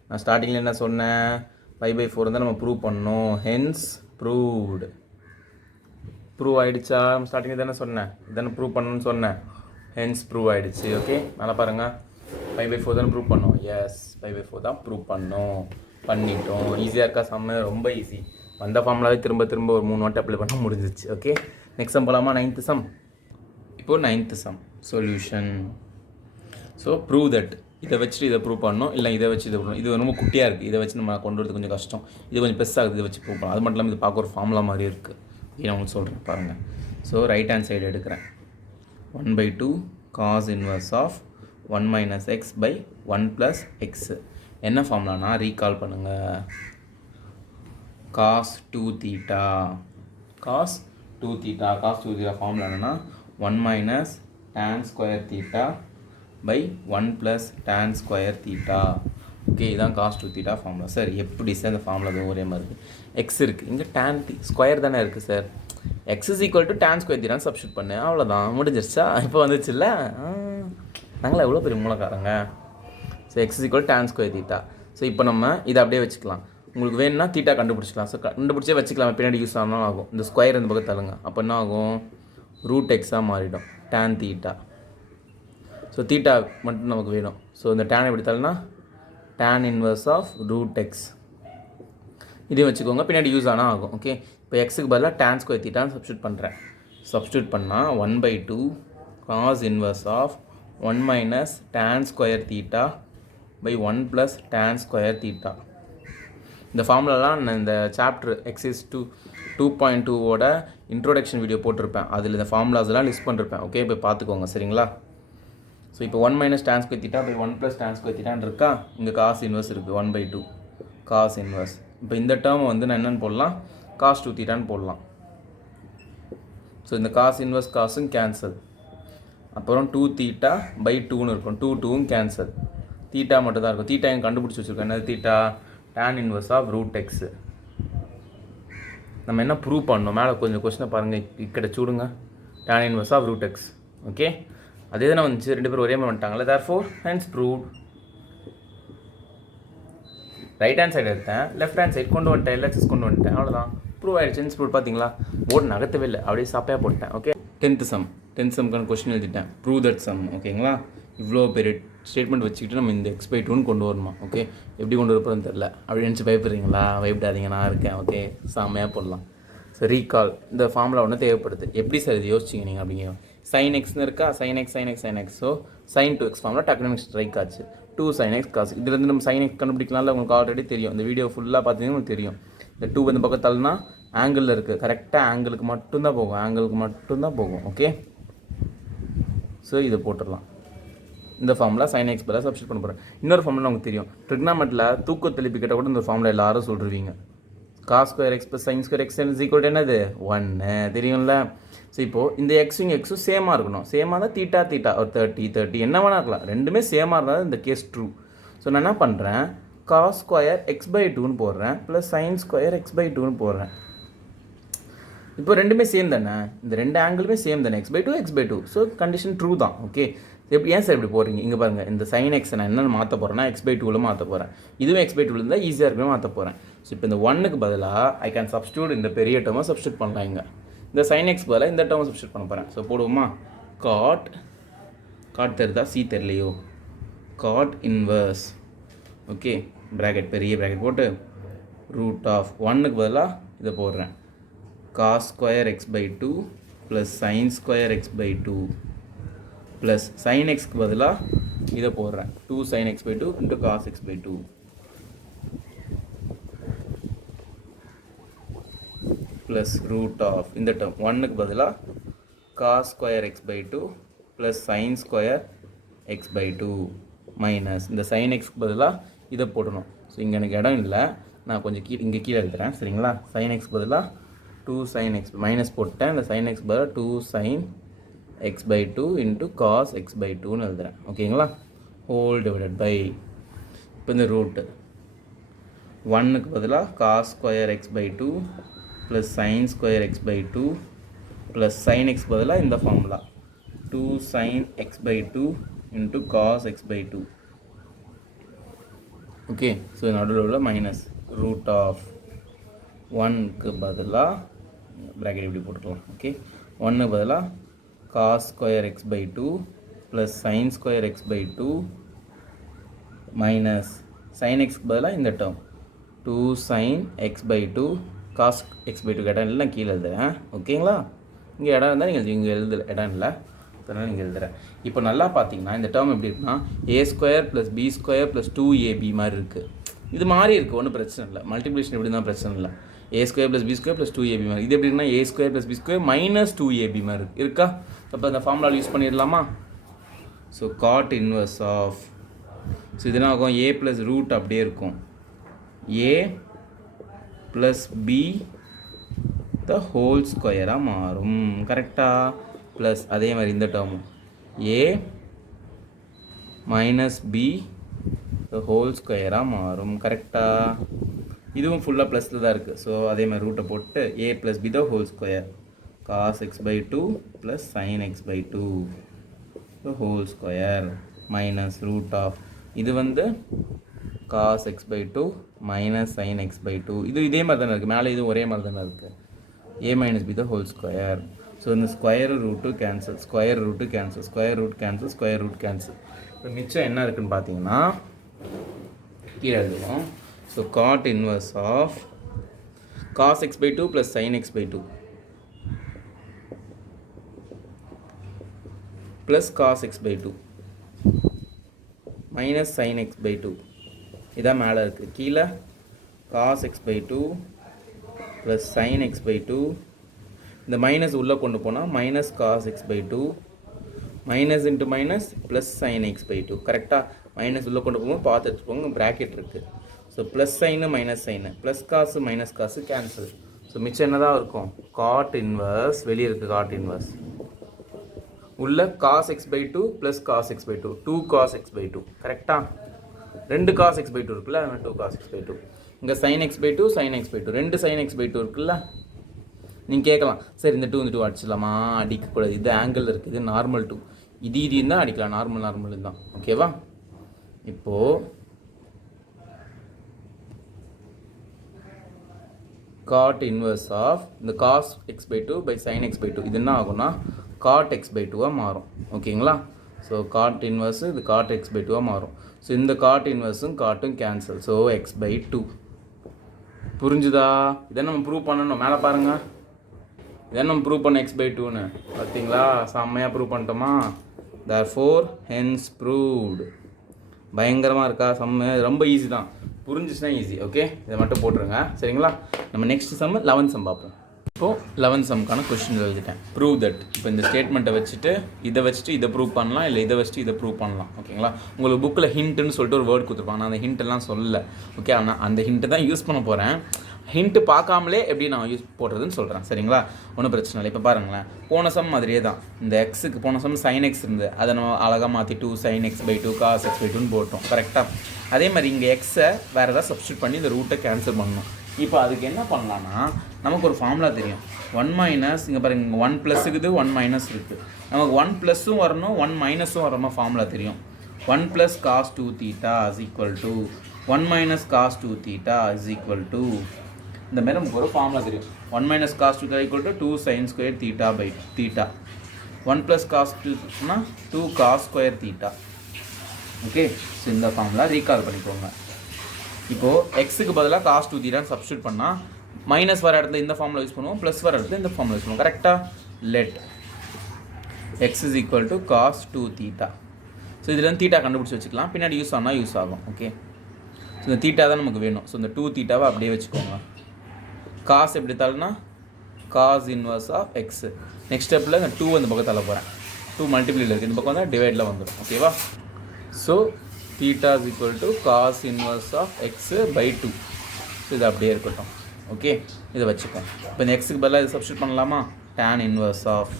நான் ஸ்டார்டிங்கில் என்ன சொன்னேன் π/4 தான் நம்ம ப்ரூவ் பண்ணோம். Hence proved. ப்ரூவ் ஆகிடுச்சா, ஸ்டார்டிங்கில் தானே சொன்னேன் இதானே ப்ரூவ் பண்ணணும்னு சொன்னேன். ஹென்ஸ் ப்ரூவ் ஆகிடுச்சு. ஓகே நல்லா பாருங்கள் π/4 தானே ப்ரூவ் பண்ணோம். எஸ் π/4 தான் ப்ரூவ் பண்ணிட்டோம். ஈஸியாக இருக்கா சம்ம, ரொம்ப ஈஸி. வந்த ஃபார்முலாவே திரும்ப திரும்ப ஒரு 3 வாட்டி அப்ளை பண்ண முடிஞ்சிச்சு. ஓகே நெக்ஸ்ட் சம் போகலாமா. 9th sum. இப்போது 9th sum solution. So prove that இதை வச்சுட்டு இதை ப்ரூவ் பண்ணணும், இல்லை இதை வச்சு இதை பண்ணணும். இது ரொம்ப குட்டியாக இருக்குது, இதை வச்சு நம்ம கொண்டு வரது கொஞ்சம் கஷ்டம். இது கொஞ்சம் பெருசாகுது, இதை வச்சு ப்ரூவ் பண்ணலாம். அது மட்டும் இல்லாமல் இது பார்க்க ஒரு ஃபார்முலா மாதிரி இருக்குது. நான் உங்களுக்கு சொல்கிறேன் பாருங்கள். ஸோ ரைட் ஹேண்ட் சைடு எடுக்கிறேன். 1/2 cos inverse of 1 minus x by 1 plus x. என்ன ஃபார்முலானா ரீகால் பண்ணுங்கள். cos 2 theta ஃபார்முலா என்னன்னா 1 minus tan square theta by 1 plus tan square theta. Okay இதான் cos 2 theta ஃபார்முலா. சார் எப்படி சார் இந்த formula ஒரே மாதிரி இருக்குது, எக்ஸ் இருக்குது இங்கே tan ஸ்கொயர் தானே இருக்குது sir. x is equal to tan square theta substitute பண்ணு, அவ்வளோதான் முடிஞ்சிருச்சா. இப்போ வந்துச்சுல்ல, நாங்களா எவ்வளோ பெரிய மூலக்காரங்க. ஸோ x is equal to tan square theta. ஸோ இப்போ நம்ம இதை அப்படியே வச்சுக்கலாம். உங்களுக்கு வேணும்னா தீட்டா கண்டுபிடிச்சிக்கலாம். ஸோ கண்டுபிடிச்சே வச்சுக்கலாம், பின்னாடி யூஸ் ஆனாலும் ஆகும். இந்த ஸ்கொயர் இந்த பக்கம் தள்ளுங்க, அப்போ என்ன ஆகும் √x மாறிடும் tan theta. ஸோ தீட்டா மட்டும் நமக்கு வேணும். ஸோ இந்த tan எப்படி தள்ளுனா tan இன்வர்ஸ் ஆஃப் √x. இதையும் வச்சுக்கோங்க, பின்னாடி யூஸ் ஆனால் ஆகும். ஓகே இப்போ எக்ஸுக்கு பதிலாக tan square theta சப்ஸ்டியூட் பண்ணுறேன். சப்ஸ்டியூட் பண்ணால் 1/2 cos inverse of 1 minus tan square theta by 1 plus tan square theta. இந்த ஃபார்முலாலாம் நான் இந்த சாப்டர் எக்ஸைஸ் 2.2ஓட இன்ட்ரோடக்ஷன் வீடியோ போட்டிருப்பேன். அதில் இந்த ஃபார்முலாஸ்லாம் லிஸ்ட் பண்ணிருப்பேன். ஓகே இப்போ பார்த்துக்கோங்க சரிங்களா. ஸோ இப்போ 1 minus tan square theta by 1 plus tan square theta இருக்கா, இங்கே cos இன்வர்ஸ் இருக்குது 1/2 cos இன்வர்ஸ். இப்போ இந்த டேர்ம் வந்து நான் என்னென்னு போடலாம், cos 2 thetaன்னு போடலாம். ஸோ இந்த cos இன்வர்ஸ் காசும் கேன்சல். அப்புறம் 2 theta by 2ன்னு இருக்கும், 2வும் கேன்சல். தீட்டா மட்டும் தான் இருக்கும். தீட்டா எங்கே கண்டுபிடிச்சி வச்சுருக்கோம், என்னது theta tan inverse of √x. நம்ம என்ன ப்ரூவ் பண்ணோம், மேலே கொஞ்சம் கொஸ்டினை பாருங்கள், இக்கட சூடுங்க tan inverse of √x. Okay அதே தானே வந்துச்சு, ரெண்டு பேரும் ஒரே மாதிரி வந்துட்டாங்களே. therefore hence proved. Right hand side எடுத்தேன், லெஃப்ட் ஹேண்ட் சைடு கொண்டு வந்துட்டேன், எல்எக்ஸஸ் கொண்டு வந்துட்டேன், அவ்வளோதான் ப்ரூவ் ஆகிடுச்சு. Hence prove. பார்த்தீங்களா போர்டு நகர்த்தவே இல்லை, அப்படியே சாப்பையாக போட்டேன். ஓகே 10th சம்க்கான கொஸ்டின் எழுதிட்டேன். Prove that sum. ஓகேங்களா இவ்வளோ பெரிய ஸ்டேட்மெண்ட் வச்சுக்கிட்டு நம்ம இந்த x/2 கொண்டு வரணுமா. ஓகே எப்படி கொண்டு வரப்போன்னு தெரில, அப்படி நினச்சி பயப்படுறீங்களா, பயப்படாதீங்க நான் இருக்கேன். ஓகே செம்மையாக போடலாம். ஸோ ரீகால் இந்த ஃபார்முலா ஒன்று தேவைப்படுது. எப்படி சார் இது யோசிச்சிங்க நீங்கள் அப்படிங்க, sin xன்னு இருக்கா, sin x. So sin 2x formula டக்குனு ஸ்ட்ரைக் ஆச்சு. 2 sin x cos. இதுலேருந்து நம்ம sin x கண்டுபிடிக்கலாம்ல, உங்களுக்கு ஆல்ரெடி தெரியும். இந்த வீடியோ ஃபுல்லாக பார்த்தீங்கன்னா உங்களுக்கு தெரியும். இந்த 2 வந்து பக்கத்தால்னா ஆங்கிளில் இருக்குது, கரெக்டாக ஆங்கிளுக்கு மட்டும்தான் போகும். ஓகே ஸோ இதை போட்டுடலாம். இந்த ஃபார்முலா sin x பதிலாக சப்ஸ்டியூட் பண்ண போகிறேன். இன்னொரு ஃபார்முலா நமக்கு தெரியும், ட்ரிக்னாமெட்டில் தூக்கத்தெளிப்பு கிட்ட கூட இந்த ஃபார்முலா எல்லாரும் சொல்லிருவீங்க. cos square x plus sin square x is equal to என்னது 1 தெரியும்ல. ஸோ இப்போது இந்த எக்ஸும் சேமாக இருக்கணும். சேமாக தான் தீட்டா ஒரு 30 என்ன வேணா இருக்கலாம், ரெண்டுமே சேமாக இருந்தால் இந்த கேஸ் ட்ரூ. ஸோ நான் என்ன பண்ணுறேன், cos square x/2ன்னு போடுறேன், ப்ளஸ் sin square x/2ன்னு போடுறேன். இப்போ ரெண்டுமே சேம் தானே, இந்த ரெண்டு ஆங்கிளுமே சேம் தானே, x/2 x/2. So condition true தான். ஓகே, எப்படி ஏன் சார் இப்படி போகிறீங்க? இங்கே பாருங்கள், இந்த sin x நான் என்னென்னு மாற்ற போகிறேன்னா x/2ல மாற்ற போகிறேன். இதுவும் x/2ல இருந்தால் ஈஸியாக இருக்குன்னு மாற்ற போகிறேன். ஸோ இப்போ இந்த 1க்கு பதிலாக ஐ கேன் சப்ஸ்டியூட் இந்த பெரிய டேர்மை சப்ஸ்டியூட் பண்ணலாம். இங்கே இந்த sin x பதிலாக இந்த டேர்மை சப்ஸ்டியூட் பண்ண போகிறேன். ஸோ போடுவோமா, காட் தெரியுதா, சி தெரியலையோ, காட் இன்வர்ஸ். ஓகே, ப்ராக்கெட் பெரிய ப்ராக்கெட் போட்டு ரூட் ஆஃப் 1க்கு பதிலாக இதை போடுறேன், cos square x/2 plus sin square x/2 plus sin xக்கு பதிலாக இதை போடுறேன், 2 sin x/2 into cos x/2 plus root of இந்த டேர்ம் 1க்கு பதிலாக cos square x/2 plus sin square x/2 minus இந்த sin xக்கு பதிலாக இதை போடணும். ஸோ இங்கே எனக்கு இடம் இல்லை, நான் கொஞ்சம் இங்கே கீழே எழுதுறேன் சரிங்களா. sin x பதிலாக 2 sin x மைனஸ் போட்டேன், இந்த sin x பதிலாக 2 sin x/2 into cos x/2ன்னு எழுதுறேன். ஓகேங்களா, ஹோல் டிவைடட் பை இப்போ இந்த ரூட்டு 1க்கு பதிலாக cos square x/2 plus sin square x/2 plus sin x பதிலாக இந்த formula 2 sin x/2 into cos x/2. Okay, so நடுவில் உள்ள மைனஸ் ரூட் ஆஃப் 1க்கு பதிலாக ப்ராக்கெட் இப்படி போட்டுக்கலாம். ஓகே, 1க்கு பதிலாக cos square x/2 plus sin square x/2 minus sin xக்கு பதிலாக இந்த term 2 sin x/2 cos x/2 இடம் இல்லை, நான் கீழே எழுதுறேன். ஓகேங்களா, இங்கே இடம் இருந்தால் நீங்கள் இங்கே எழுதுல, இடம் இல்லை அதனால் நீங்கள் எழுதுறேன். இப்போ நல்லா பார்த்தீங்கன்னா இந்த டேர்ம் எப்படி இருக்குன்னா a² plus b² plus 2ab மாதிரி இருக்குது. இது மாதிரி இருக்குது, ஒன்றும் பிரச்சனை இல்லை. மல்டிப்ளிகேஷன் எப்படி தான் பிரச்சனை இல்லை. a² plus b² plus 2ab மாதிரி. இது எப்படி இருக்குன்னா a² plus b² minus 2ab மாதிரி இருக்கா. அப்போ அந்த ஃபார்முலா யூஸ் பண்ணிடலாமா. So cot inverse of, so இது என்ன ஆகும், a ப்ளஸ் ரூட் அப்படியே இருக்கும், a plus b the whole ஸ்கொயராக மாறும். கரெக்டாக, ப்ளஸ் அதே மாதிரி இந்த டேர்மும் a minus b the whole ஸ்கொயராக மாறும். கரெக்டாக, இதுவும் ஃபுல்லாக ப்ளஸில் தான் இருக்குது. ஸோ அதே மாதிரி ரூட்டை போட்டு a plus b the whole square cos x/2 plus sin x/2 the whole square minus root of இது வந்து cos x/2 minus sin x/2. இது இதே மாதிரி தானே இருக்குது, மேலே இதுவும் ஒரே மாதிரி தானே இருக்குது, a minus b the whole square. So இந்த square root cancel, square root cancel, square root cancel, square root cancel. இப்போ மிச்சம் என்ன இருக்குதுன்னு பார்த்தீங்கன்னா கீழே எழுதுவோம். So cot inverse of cos x/2 plus sin x/2 plus cos x/2 minus sin x/2. இதான் மேலே இருக்குது. கீழே cos x/2 plus sin x/2, இந்த மைனஸ் உள்ளே கொண்டு போனால் minus cos x/2 minus into minus plus sin x/2. கரெக்டாக, மைனஸ் உள்ளே கொண்டு போகும்போது பார்த்து எடுத்துக்கோங்க, ப்ராக்கெட் இருக்குது. So plus sign minus sign, plus காசு மைனஸ் காசு கேன்சல். ஸோ மிச்சம் என்ன தான் இருக்கும், காட் இன்வர்ஸ் வெளியே இருக்குது, காட் இன்வர்ஸ் உள்ள cos x/2 plus cos x/2 2 cos x/2. கரெக்டாக, ரெண்டு cos x/2 இருக்குல்ல, 2 cos x/2. இங்கே sin x/2 sin x/2 ரெண்டு sin x/2 இருக்குல்ல. நீங்கள் கேட்கலாம், சரி இந்த 2 இந்த 2 அடிச்சிடலாமா? அடிக்கக்கூடாது, இது ஆங்கிள் இருக்குது, இது நார்மல் 2, இது இருந்தால் அடிக்கலாம், நார்மல் தான். ஓகேவா? இப்போது cot inverse ஆஃப் இந்த cos x/2 by sin x/2 இது என்ன ஆகும்னா cot x/2 மாறும். ஓகேங்களா? ஸோ cot inverse இது cot x/2 மாறும். ஸோ இந்த cot inverseம் cotம் கேன்சல். ஸோ x/2 புரிஞ்சுதா? இதை நம்ம ப்ரூவ் பண்ணணும். மேலே பாருங்கள், இதை நம்ம ப்ரூவ் பண்ண x/2ன்னு பார்த்தீங்களா? செம்மையாக ப்ரூவ் பண்ணிட்டோமா? therefore hence proved. பயங்கரமாக இருக்கா? ரொம்ப ஈஸி தான், புரிஞ்சிச்சுன்னா ஈஸி. ஓகே, இதை மட்டும் போட்டுருங்க சரிங்களா? நம்ம நெக்ஸ்ட் சம் 11th சம் பார்ப்போம். இப்போது 11th சம்க்கான கொஸ்டின் எழுதிட்டேன். Prove that. இப்போ இந்த ஸ்டேட்மெண்ட்டை வச்சுட்டு இதை ப்ரூவ் பண்ணலாம், இல்லை இதை வச்சுட்டு இதை ப்ரூவ் பண்ணலாம். ஓகேங்களா? உங்களுக்கு புக்கில் ஹிண்ட்டுன்னு சொல்லிட்டு ஒரு வேர்ட் கொடுத்துருப்பாங்க, நான் அந்த ஹிண்ட்டெல்லாம் சொல்லலை. ஓகே, ஆனால் அந்த ஹிண்ட்டு தான் யூஸ் பண்ண போகிறேன். ஹிண்ட்டு பார்க்காமலே எப்படி நான் யூஸ் போடுறதுன்னு சொல்கிறேன் சரிங்களா? ஒன்றும் பிரச்சனை இல்லை. இப்போ பாருங்களேன், போன சம் மாதிரியே தான். இந்த எக்ஸுக்கு போன சம் sin x இருந்து அதை நம்ம அழகாக மாற்றி 2 sin x/2 cos x/2ன்னு போட்டோம். கரெக்டாக? அதே மாதிரி இங்கே எக்ஸை வேறு ஏதாவது சப்ஸ்டியூட் பண்ணி இந்த ரூட்டை கேன்சல் பண்ணணும். இப்போ அதுக்கு என்ன பண்ணலான்னா நமக்கு ஒரு ஃபார்முலா தெரியும். 1 மைனஸ் இங்கே பாருங்க 1 ப்ளஸ் இருக்குது 1 மைனஸ் இருக்குது. நமக்கு 1 ப்ளஸ்ஸும் வரணும் 1 மைனஸும் வரணும் ஃபார்முலா தெரியும். 1 plus cos 2 theta is equal to 1 minus cos 2 theta is equal to இந்த மாதிரி நமக்கு ஒரு ஃபார்முலா தெரியும். 1 minus cos 2 theta equal to 2 sine square theta by theta. 1 plus cos 2னா 2 cos square theta. Okay, so இந்த formula recall பண்ணிக்கோங்க. இப்போது எக்ஸுக்கு பதிலாக காஸ் 2 தீட்டான்னு சப்ஸ்டியூட் பண்ணால் மைனஸ் வர இடத்துல இந்த ஃபார்முலா யூஸ் பண்ணுவோம், ப்ளஸ் வர இடத்துல இந்த ஃபார்முலா யூஸ் பண்ணுவோம். கரெக்டாக? Let x is equal to cos 2 theta. So இதுலேருந்து தீட்டா கண்டுபிடிச்சி வச்சுக்கலாம், பின்னாடி யூஸ் ஆனால் யூஸ் ஆகும். ஓகே, ஸோ இந்த தீட்டா தான் நமக்கு வேணும். ஸோ இந்த 2 தீட்டாவை அப்படியே வச்சுக்கோங்க. காஸ் எப்படி தரனா cos inverse of x. Next ஸ்டெப்பில் இந்த 2 இந்த பக்கம் தள்ள போகிறேன். 2 மல்டிப்ளியில் இருக்குது, இந்த பக்கம் வந்து டிவைடில் வந்துடும். ஓகேவா? So theta is equal to cos inverse of x by 2. So இது அப்படியே இருக்கட்டும். ஓகே, இதை வச்சுக்கோங்க. இப்போ இந்த எக்ஸுக்கு பதிலாக இதை சப்ஸ்டியூட் பண்ணலாமா? tan inverse of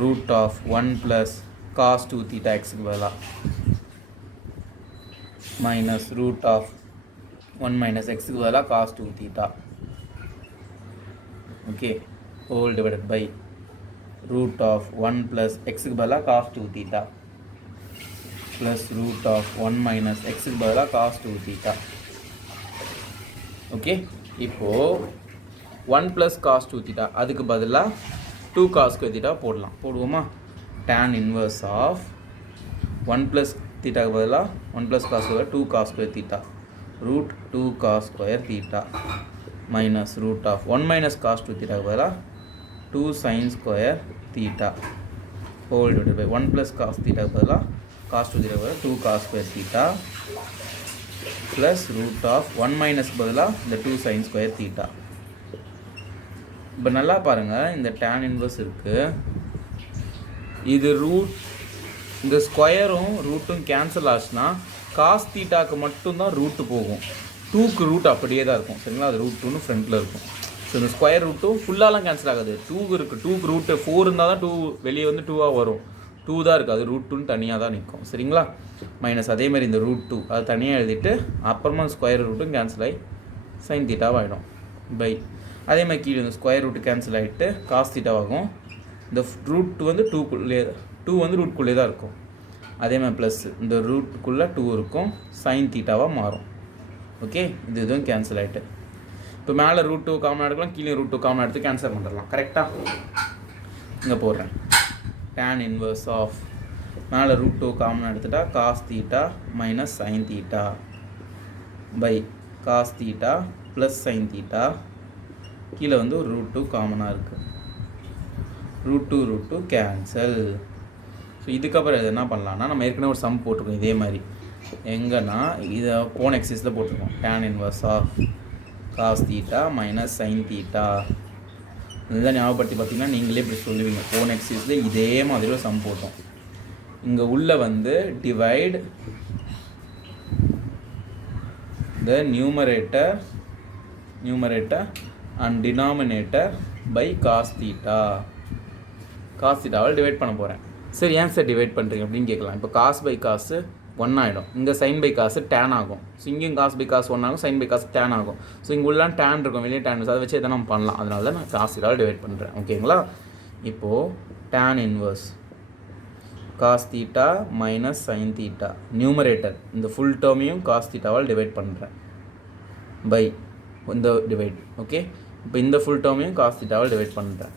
root of 1 plus cos 2 theta எக்ஸுக்கு பதிலாக மைனஸ் ரூட் ஆஃப் 1 மைனஸ் எக்ஸுக்கு பதிலாக cos 2 theta. Okay, whole divided by root of 1 plus எக்ஸுக்கு பதிலாக cos 2 theta plus root of 1 minus எக்ஸுக்கு பதிலாக காஸ் 2 தீட்டா. ஓகே, இப்போது 1 ப்ளஸ் காஸ் 2 தீட்டா அதுக்கு பதிலாக 2 காஸ் ஸ்கொயர் தீட்டா போடுவோமா? tan இன்வர்ஸ் ஆஃப் 1 ப்ளஸ் தீட்டாக்கு பதிலாக 1 plus cos square 2 cos square theta root 2 cos square theta minus root of 1 minus cos 2 தீட்டாக்கு பதிலாக 2 sine square theta whole divided by 1 plus cos தீட்டாக்கு பதிலாக cos 2 தீட்டாக்கு பதிலாக 2 cos square theta plus root of 1 minus பதிலாக இந்த 2 sine square theta. இப்போ நல்லா பாருங்கள், இந்த tan இன்வர்ஸ் இருக்குது, இது ரூட், இந்த ஸ்கொயரும் ரூட்டும் கேன்சல் ஆச்சுன்னா காஸ் தீட்டாக்கு மட்டும்தான் ரூட்டு போகும். 2க்கு ரூட் அப்படியே தான் இருக்கும். சரிங்களா? அது ரூட் 2ன்னு ஃப்ரண்ட்டில் இருக்கும். ஸோ இந்த ஸ்கொயர் ரூட்டும் ஃபுல்லாலாம் கேன்சல் ஆகாது. 2 இருக்குது, 2க்கு ரூட்டு 4 இருந்தால் தான் 2 வெளியே வந்து 2ஆக வரும். 2 தான் இருக்குது, அது ரூட் 2ன்னு தனியாக தான் நிற்கும். சரிங்களா? மைனஸ் அதேமாதிரி இந்த ரூட் 2 அது தனியாக எழுதிட்டு அப்புறமா ஸ்கொயர் ரூட்டும் கேன்சல் ஆகி சைன் தீட்டாவாகிடும் பை அதே மாதிரி கீழே இந்த ஸ்கொயர் ரூட்டு கேன்சல் ஆகிட்டு காஸ் தீட்டாவாகும். இந்த ரூட் வந்து 2 வந்து ரூட்குள்ளே தான் இருக்கும். அதே மாதிரி ப்ளஸ் இந்த ரூட்டுக்குள்ளே 2 இருக்கும், சைன் தீட்டாவாக மாறும். ஓகே, இதுவும் கேன்சல் ஆகிட்டு இப்போ மேலே ரூட் 2 காமன் எடுக்கலாம், கீழே ரூட் 2 காமன் எடுத்து கேன்சல் பண்ணிடலாம். கரெக்டாக? இங்கே போடுறேன் tan இன்வர்ஸ் ஆஃப் மேலே ரூட் 2 காமன் எடுத்துட்டா cos theta minus sine theta by cos theta plus sine theta. கீழே வந்து ஒரு ரூட் 2 காமனாக இருக்குது, ரூட் 2 கேன்சல். ஸோ இதுக்கப்புறம் இது என்ன பண்ணலான்னா, நம்ம ஏற்கனவே ஒரு சம் போட்டிருக்கோம் இதே மாதிரி. எங்கன்னா இதை போன எக்ஸசைஸில் போட்டிருக்கோம். tan inverse of cos theta minus sine theta. இதுதான் ஞாபகப்படுத்தி பார்த்தீங்கன்னா நீங்களே இப்படி சொல்லுவீங்க. போன எக்ஸசைஸில் இதே மாதிரி ஒரு சம் போட்டோம். இங்கே உள்ள வந்து divide the numerator and denominator by cos தீட்டாவால் டிவைட் பண்ண போகிறேன். சரி, ஏன் சார் டிவைட் பண்ணுறீங்க அப்படின்னு கேட்கலாம். இப்போ காஸ் பை காசு 1 ஆகிடும், இங்கே சைன் பை காசு டேன் ஆகும். ஸோ இங்கேயும் காஸ் பை காசு 1 ஆகும், சைன் பை காசு டேன் ஆகும். ஸோ இங்கே உள்ள டேன் இருக்கும், வெளியே டேன், அதை வச்சு எதை நம்ம பண்ணலாம். அதனால தான் நான் காஸ் தீட்டாவால் டிவைட் பண்ணுறேன். ஓகேங்களா? இப்போது tan inverse cos theta minus sine theta numerator இந்த ஃபுல் டேர்மையும் காஸ் தீட்டாவால் டிவைட் பண்ணுறேன் பை இந்த டிவைட். ஓகே, இப்போ இந்த ஃபுல் டேர்மையும் காஸ் தீட்டாவால் டிவைட் பண்ணுறேன்.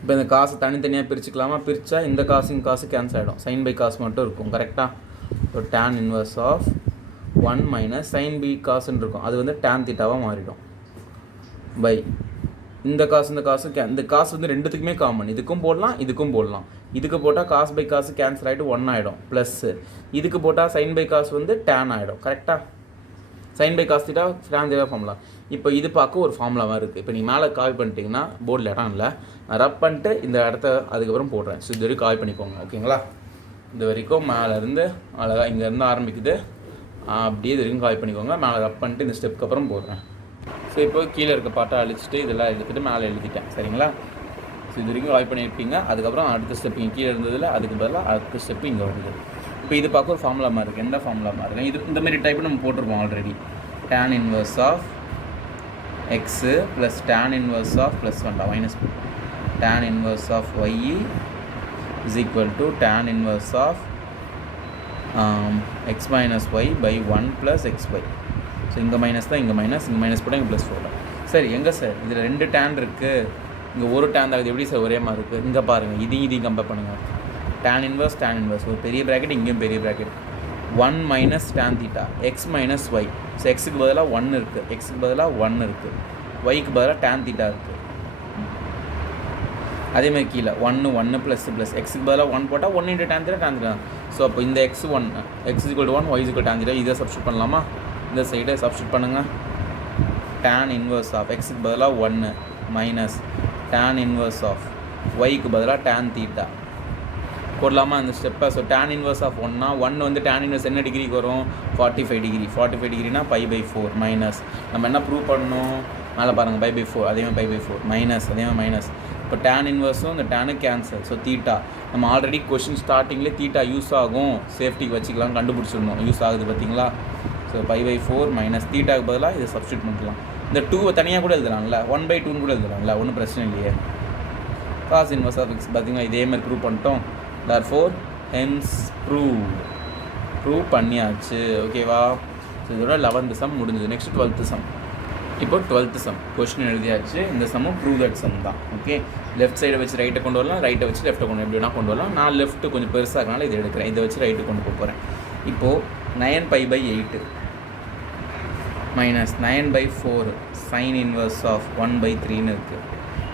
இப்போ இந்த காசு தனித்தனியாக பிரிச்சுக்கலாமா? பிரித்தா இந்த காசு கேன்சல் ஆகிடும், சைன் பை காசு மட்டும் இருக்கும். கரெக்டாக? இப்போ tan inverse of 1 minus sine by காசுன்னு இருக்கும், அது வந்து tan தீட்டாவாக மாறிடும் பை இந்த காசு இந்த காசு வந்து ரெண்டுத்துக்குமே காமன், இதுக்கும் போடலாம் இதுக்கும் போடலாம். இதுக்கு போட்டால் காசு பை காசு கேன்சல் ஆகிட்டு 1 ஆகிடும், ப்ளஸ்ஸு இதுக்கு போட்டால் சைன் பை காசு வந்து tan ஆகிடும். கரெக்டாக? Sine by cos theta tan theta formula. இப்போ இது பார்க்க ஒரு ஃபார்முலாவாக இருக்குது. இப்போ நீங்கள் மேலே காப்பி பண்ணிட்டீங்கன்னா போர்டில் இடம் இல்லை, நான் ரப் பண்ணிட்டு இந்த இடத்த அதுக்கப்புறம் போடுறேன். ஸோ இது வரைக்கும் காப்பி பண்ணிக்கோங்க. ஓகேங்களா? இது வரைக்கும் மேலேருந்து அழகாக இங்கேருந்து ஆரம்பிக்குது, அப்படியே இது வரைக்கும் காப்பி பண்ணிக்கோங்க. மேலே ரப் பண்ணிட்டு இந்த ஸ்டெப்புக்கு அப்புறம் போடுறேன். ஸோ இப்போ கீழே இருக்க பாட்டை அழிச்சிட்டு இதெல்லாம் எடுத்துகிட்டு மேலே எழுதிட்டேன். சரிங்களா? ஸோ இது வரைக்கும் காப்பி பண்ணியிருப்பீங்க. அதுக்கப்புறம் அடுத்த ஸ்டெப் இங்கே கீழே இருந்ததில் அதுக்கு பதிலாக அடுத்த ஸ்டெப்பு இங்கே வருது. இப்போ இது பார்க்க ஒரு ஃபார்முலா மாதிரி இருக்குது. எந்த ஃபார்முலா மாதிரி இருக்குது? இது இந்த மாதிரி டைப்பு நம்ம போட்டிருப்போம் already. tan inverse of x plus tan inverse of plus வேண்டாம் minus tan inverse of y is equal to tan inverse of x minus y by 1 plus x y. So இங்கே minus தான், இங்கே minus போட்டால் இங்கே plus போடலாம். சரி, எங்கே sir இதில் 2 tan இருக்குது, இங்கே ஒரு tan தான். இது எப்படி சார் ஒரே மாதிரி இருக்குது? இங்கே பாருங்கள், இதையும் கம்பேர் பண்ணுங்கள். tan inverse ஒரு பெரிய ப்ராக்கெட், இங்கேயும் பெரிய bracket. 1 minus tan theta x minus y. So எக்ஸுக்கு பதிலாக 1 இருக்குது, எக்ஸுக்கு பதிலாக 1 இருக்குது, ஒய்க்கு பதிலாக tan தீட்டா இருக்குது. அதேமாதிரி கீழே 1 ப்ளஸ் எக்ஸுக்கு பதிலாக 1 போட்டால் 1 × tan தீட்டா. ஸோ அப்போ இந்த x 1 x = 1 y = tan theta. இதை சப்ஸ்டியூட் பண்ணலாமா? இந்த சைடை சப்ஸ்டியூட் பண்ணுங்கள். tan inverse ஆஃப் எக்ஸுக்கு பதிலாக 1 மைனஸ் tan inverse ஆஃப் ஒய்க்கு பதிலாக tan தீட்டா போடலாமா அந்த ஸ்டெப்பை? ஸோ tan inverse ஆஃப் 1னா 1 வந்து tan inverse என்ன டிகிரிக்கு வரும்? 45 டிகிரி. 45 டிகிரினா π/4 மைனஸ் நம்ம என்ன ப்ரூவ் பண்ணணும்? மேலே பாருங்கள், π/4 அதேமாதிரி π/4 மைனஸ் அதேமாதிரி மைனஸ். இப்போ tan inverse இந்த டேனு கேன்சல். ஸோ தீட்டா நம்ம ஆல்ரெடி கொஷின் ஸ்டார்டிங்லேயே தீட்டா யூஸ் ஆகும், சேஃப்டிக்கு வச்சுக்கலாம் கண்டுபிடிச்சிடணும். யூஸ் ஆகுது பார்த்தீங்களா? ஸோ π/4 மைனஸ் தீட்டாவுக்கு பதிலாக இதை சப்ஸ்டியூட் பண்ணிக்கலாம். இந்த 2 தனியாக கூட எழுதலாம்ல, 1/2 கூட எழுதலாம்ல, ஒன்றும் பிரச்சனை இல்லையே. cos inverse ஆஃப் எக்ஸ் பார்த்தீங்கன்னா இதேமாதிரி ப்ரூவ் பண்ணிட்டோம். therefore hence ப்ரூவ் பண்ணியாச்சு. ஓகேவா? ஸோ இதோட 11th சம் முடிஞ்சது. Next 12th sum. இப்போ 12th சம் கொஸ்டின் எழுதியாச்சு. இந்த சம்மும் ப்ரூவ் தட் சம் தான். ஓகே, லெஃப்ட் சைடை வச்சு ரைட்டை கொண்டு வரலாம், ரைட்டை வச்சு லெஃப்ட்டை கொண்டு எப்படி வேணால் கொண்டு வரலாம். நான் லெஃப்ட்டு கொஞ்சம் பெருசாக இருக்கனால இதை எடுக்கிறேன், இதை வச்சு ரைட்டு கொண்டு போகிறேன். இப்போது 9π/8 மைனஸ் 9/4 sin inverse ஆஃப் 1/3ன்னு இருக்குது.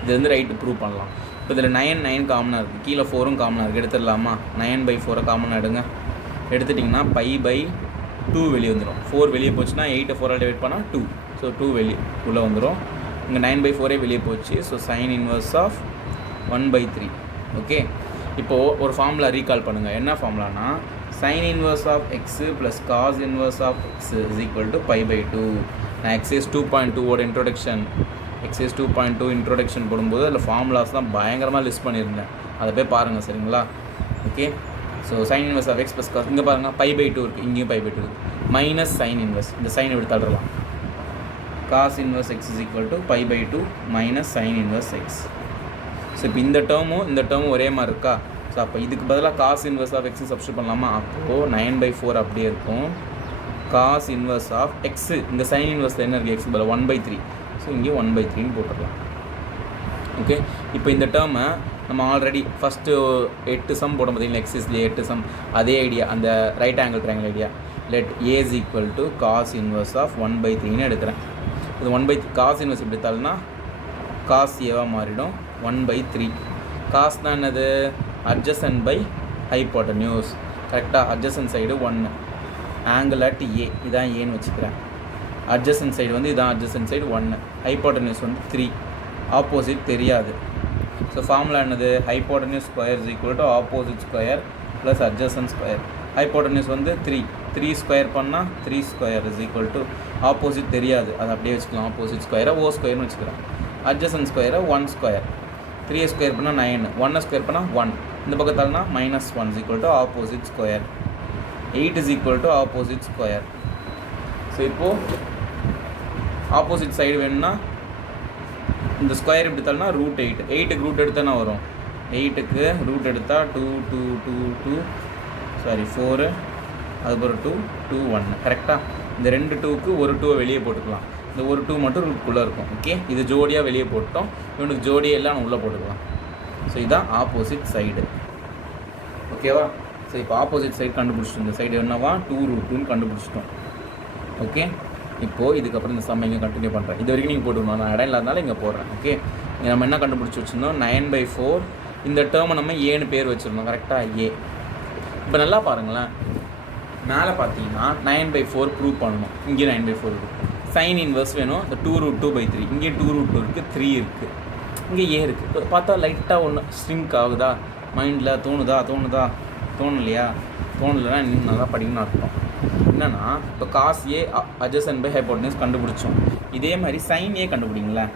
இது வந்து ரைட்டு ப்ரூவ் பண்ணலாம். இப்போ இதில் 9 காமனாக இருக்குது, கீழே 4ம் காமனாக இருக்குது. எடுத்துடலாமா? 9/4 காமனாக எடுங்க. எடுத்துட்டிங்கன்னா π/2 வெளியே வந்துடும். 4 வெளியே போச்சுன்னா 8 4 டிவைட் பண்ணால் 2. ஸோ 2 வெளியே உள்ளே வந்துடும். இங்கே 9/4 வெளியே போச்சு. So sin inverse of 1/3. Okay, இப்போது ஒரு ஃபார்முலா ரீகால் பண்ணுங்கள். என்ன ஃபார்முலானா sin inverse of x plus cos inverse of x is equal to π/2. நான் எக்ஸைஸ் 2.2 இன்ட்ரோடக்ஷன் எக்ஸைஸ் 2.2 இன்ட்ரோடக்ஷன் போடும்போது அதில் ஃபார்முலாஸ் தான் பயங்கரமாக லிஸ்ட் பண்ணியிருந்தேன். அதை போய் பாருங்கள், சரிங்களா? Okay, so sin inverse of x plus cos, இங்கே பாருங்கள் π/2 இருக்குது, இங்கேயும் π/2 இருக்குது. மைனஸ் sin inverse, இந்த சைன் எப்படி தள்ளுறலாம்? cos inverse x is equal to π/2 minus sin inverse x. So இப்போ இந்த டேர்மும் ஒரே மாதிரி இருக்கா? ஸோ அப்போ இதுக்கு பதிலாக cos inverse of x substitute பண்ணலாமா? அப்போது 9/4 அப்படியே இருக்கும். cos inverse ஆஃப் எக்ஸு, இந்த sin inverse என்ன இருக்குது? எக்ஸுக்கு பதிலாக 1/3. ஸோ இங்கே 1/3ன்னு போட்டுடலாம். ஓகே, இப்போ இந்த டேர்மை நம்ம ஆல்ரெடி ஃபஸ்ட்டு 8 சம் போட பார்த்தீங்கன்னா எக்ஸஸ்லேயே 8 சம், அதே ஐடியா, அந்த right angle triangle idea. Let a is equal to cos inverse of 1/3ன்னு எடுக்கிறேன். இது 1/3 cos inverse இப்படி தாள்னா cos a மாறிடும் 1/3. cos தான் என்னது? adjacent by hypotenuse. கரெக்டாக? adjacent side 1, angle at a, இதான் ஏன்னு வச்சுக்கிறேன். adjacent சைடு வந்து இதான் adjacent சைடு 1, hypotenuse வந்து 3. ஆப்போசிட் தெரியாது. ஸோ ஃபார்முலா என்னது? hypotenuse square is equal to opposite square plus adjacent square. hypotenuse வந்து 3 ஸ்கொயர் பண்ணால் 3 square is equal to opposite தெரியாது, அதை அப்படியே வச்சுக்கலாம். ஆப்போசிட் ஸ்கொயரை ஓ ஸ்கொயர்னு வச்சுக்கலாம். adjacent ஸ்கொயரை 1 ஸ்கொயர். 3 ஸ்கொயர் பண்ணால் 9, 1 ஸ்கொயர் பண்ணால் 1, இந்த பக்கத்தால்னா -1 is equal to opposite square. 8 is equal to opposite square. So இப்போது ஆப்போசிட் சைடு வேணும்னா இந்த ஸ்கொயர் இப்படி தள்ளினா √8. 8க்கு ரூட் எடுத்தால் வரும். 8க்கு ரூட் எடுத்தால் 4, அதுக்கப்புறம் 2 1. கரெக்டாக? இந்த 2 2க்கு ஒரு 2 வெளியே போட்டுக்கலாம். இந்த ஒரு 2 மட்டும் ரூட்குள்ளே இருக்கும். ஓகே, இது ஜோடியாக வெளியே போட்டோம், இவனுக்கு ஜோடியாக எல்லாம் நான் உள்ளே போட்டுக்கலாம். ஸோ இதுதான் ஆப்போசிட் சைடு. ஓகேவா? ஸோ இப்போ ஆப்போசிட் சைடு கண்டுபிடிச்சிட்டோம். இந்த சைடு என்னவா? 2√2ன்னு கண்டுபிடிச்சிட்டோம். ஓகே, இப்போது இதுக்கப்புறம் இந்த சம் இங்கே கண்டினியூ பண்ணுறேன். இது வரைக்கும் நீங்கள் போட்டுக்கணும், நான் இடம் இல்லாதனால இங்கே போடுறேன். ஓகே, இங்கே நம்ம என்ன கண்டுபிடிச்சி வச்சுருந்தோம்? 9/4. இந்த டேர்மை நம்ம ஏன்னு பேர் வச்சுருந்தோம். கரெக்டாக? ஏ. இப்போ நல்லா பாருங்களேன், மேலே பார்த்தீங்கன்னா 9/4 ப்ரூவ் பண்ணணும். இங்கே 9/4 இருக்குது. sin inverse வேணும். இந்த 2√2/3, இங்கே 2√2 இருக்குது, 3 இருக்குது, இங்கே ஏ இருக்குது. பார்த்தா லைட்டாக ஒன்று ஸ்ட்ரிங்க் ஆகுதா? மைண்டில் தோணுதா? தோணலையா? தோணலைன்னா இன்னும் நல்லா படிக்கணும்னு அர்த்தம். என்னென்னா இப்போ cos a adjacent by hypotenuse கண்டுபிடிச்சோம். இதே மாதிரி sin a கண்டுபிடிங்களேன்.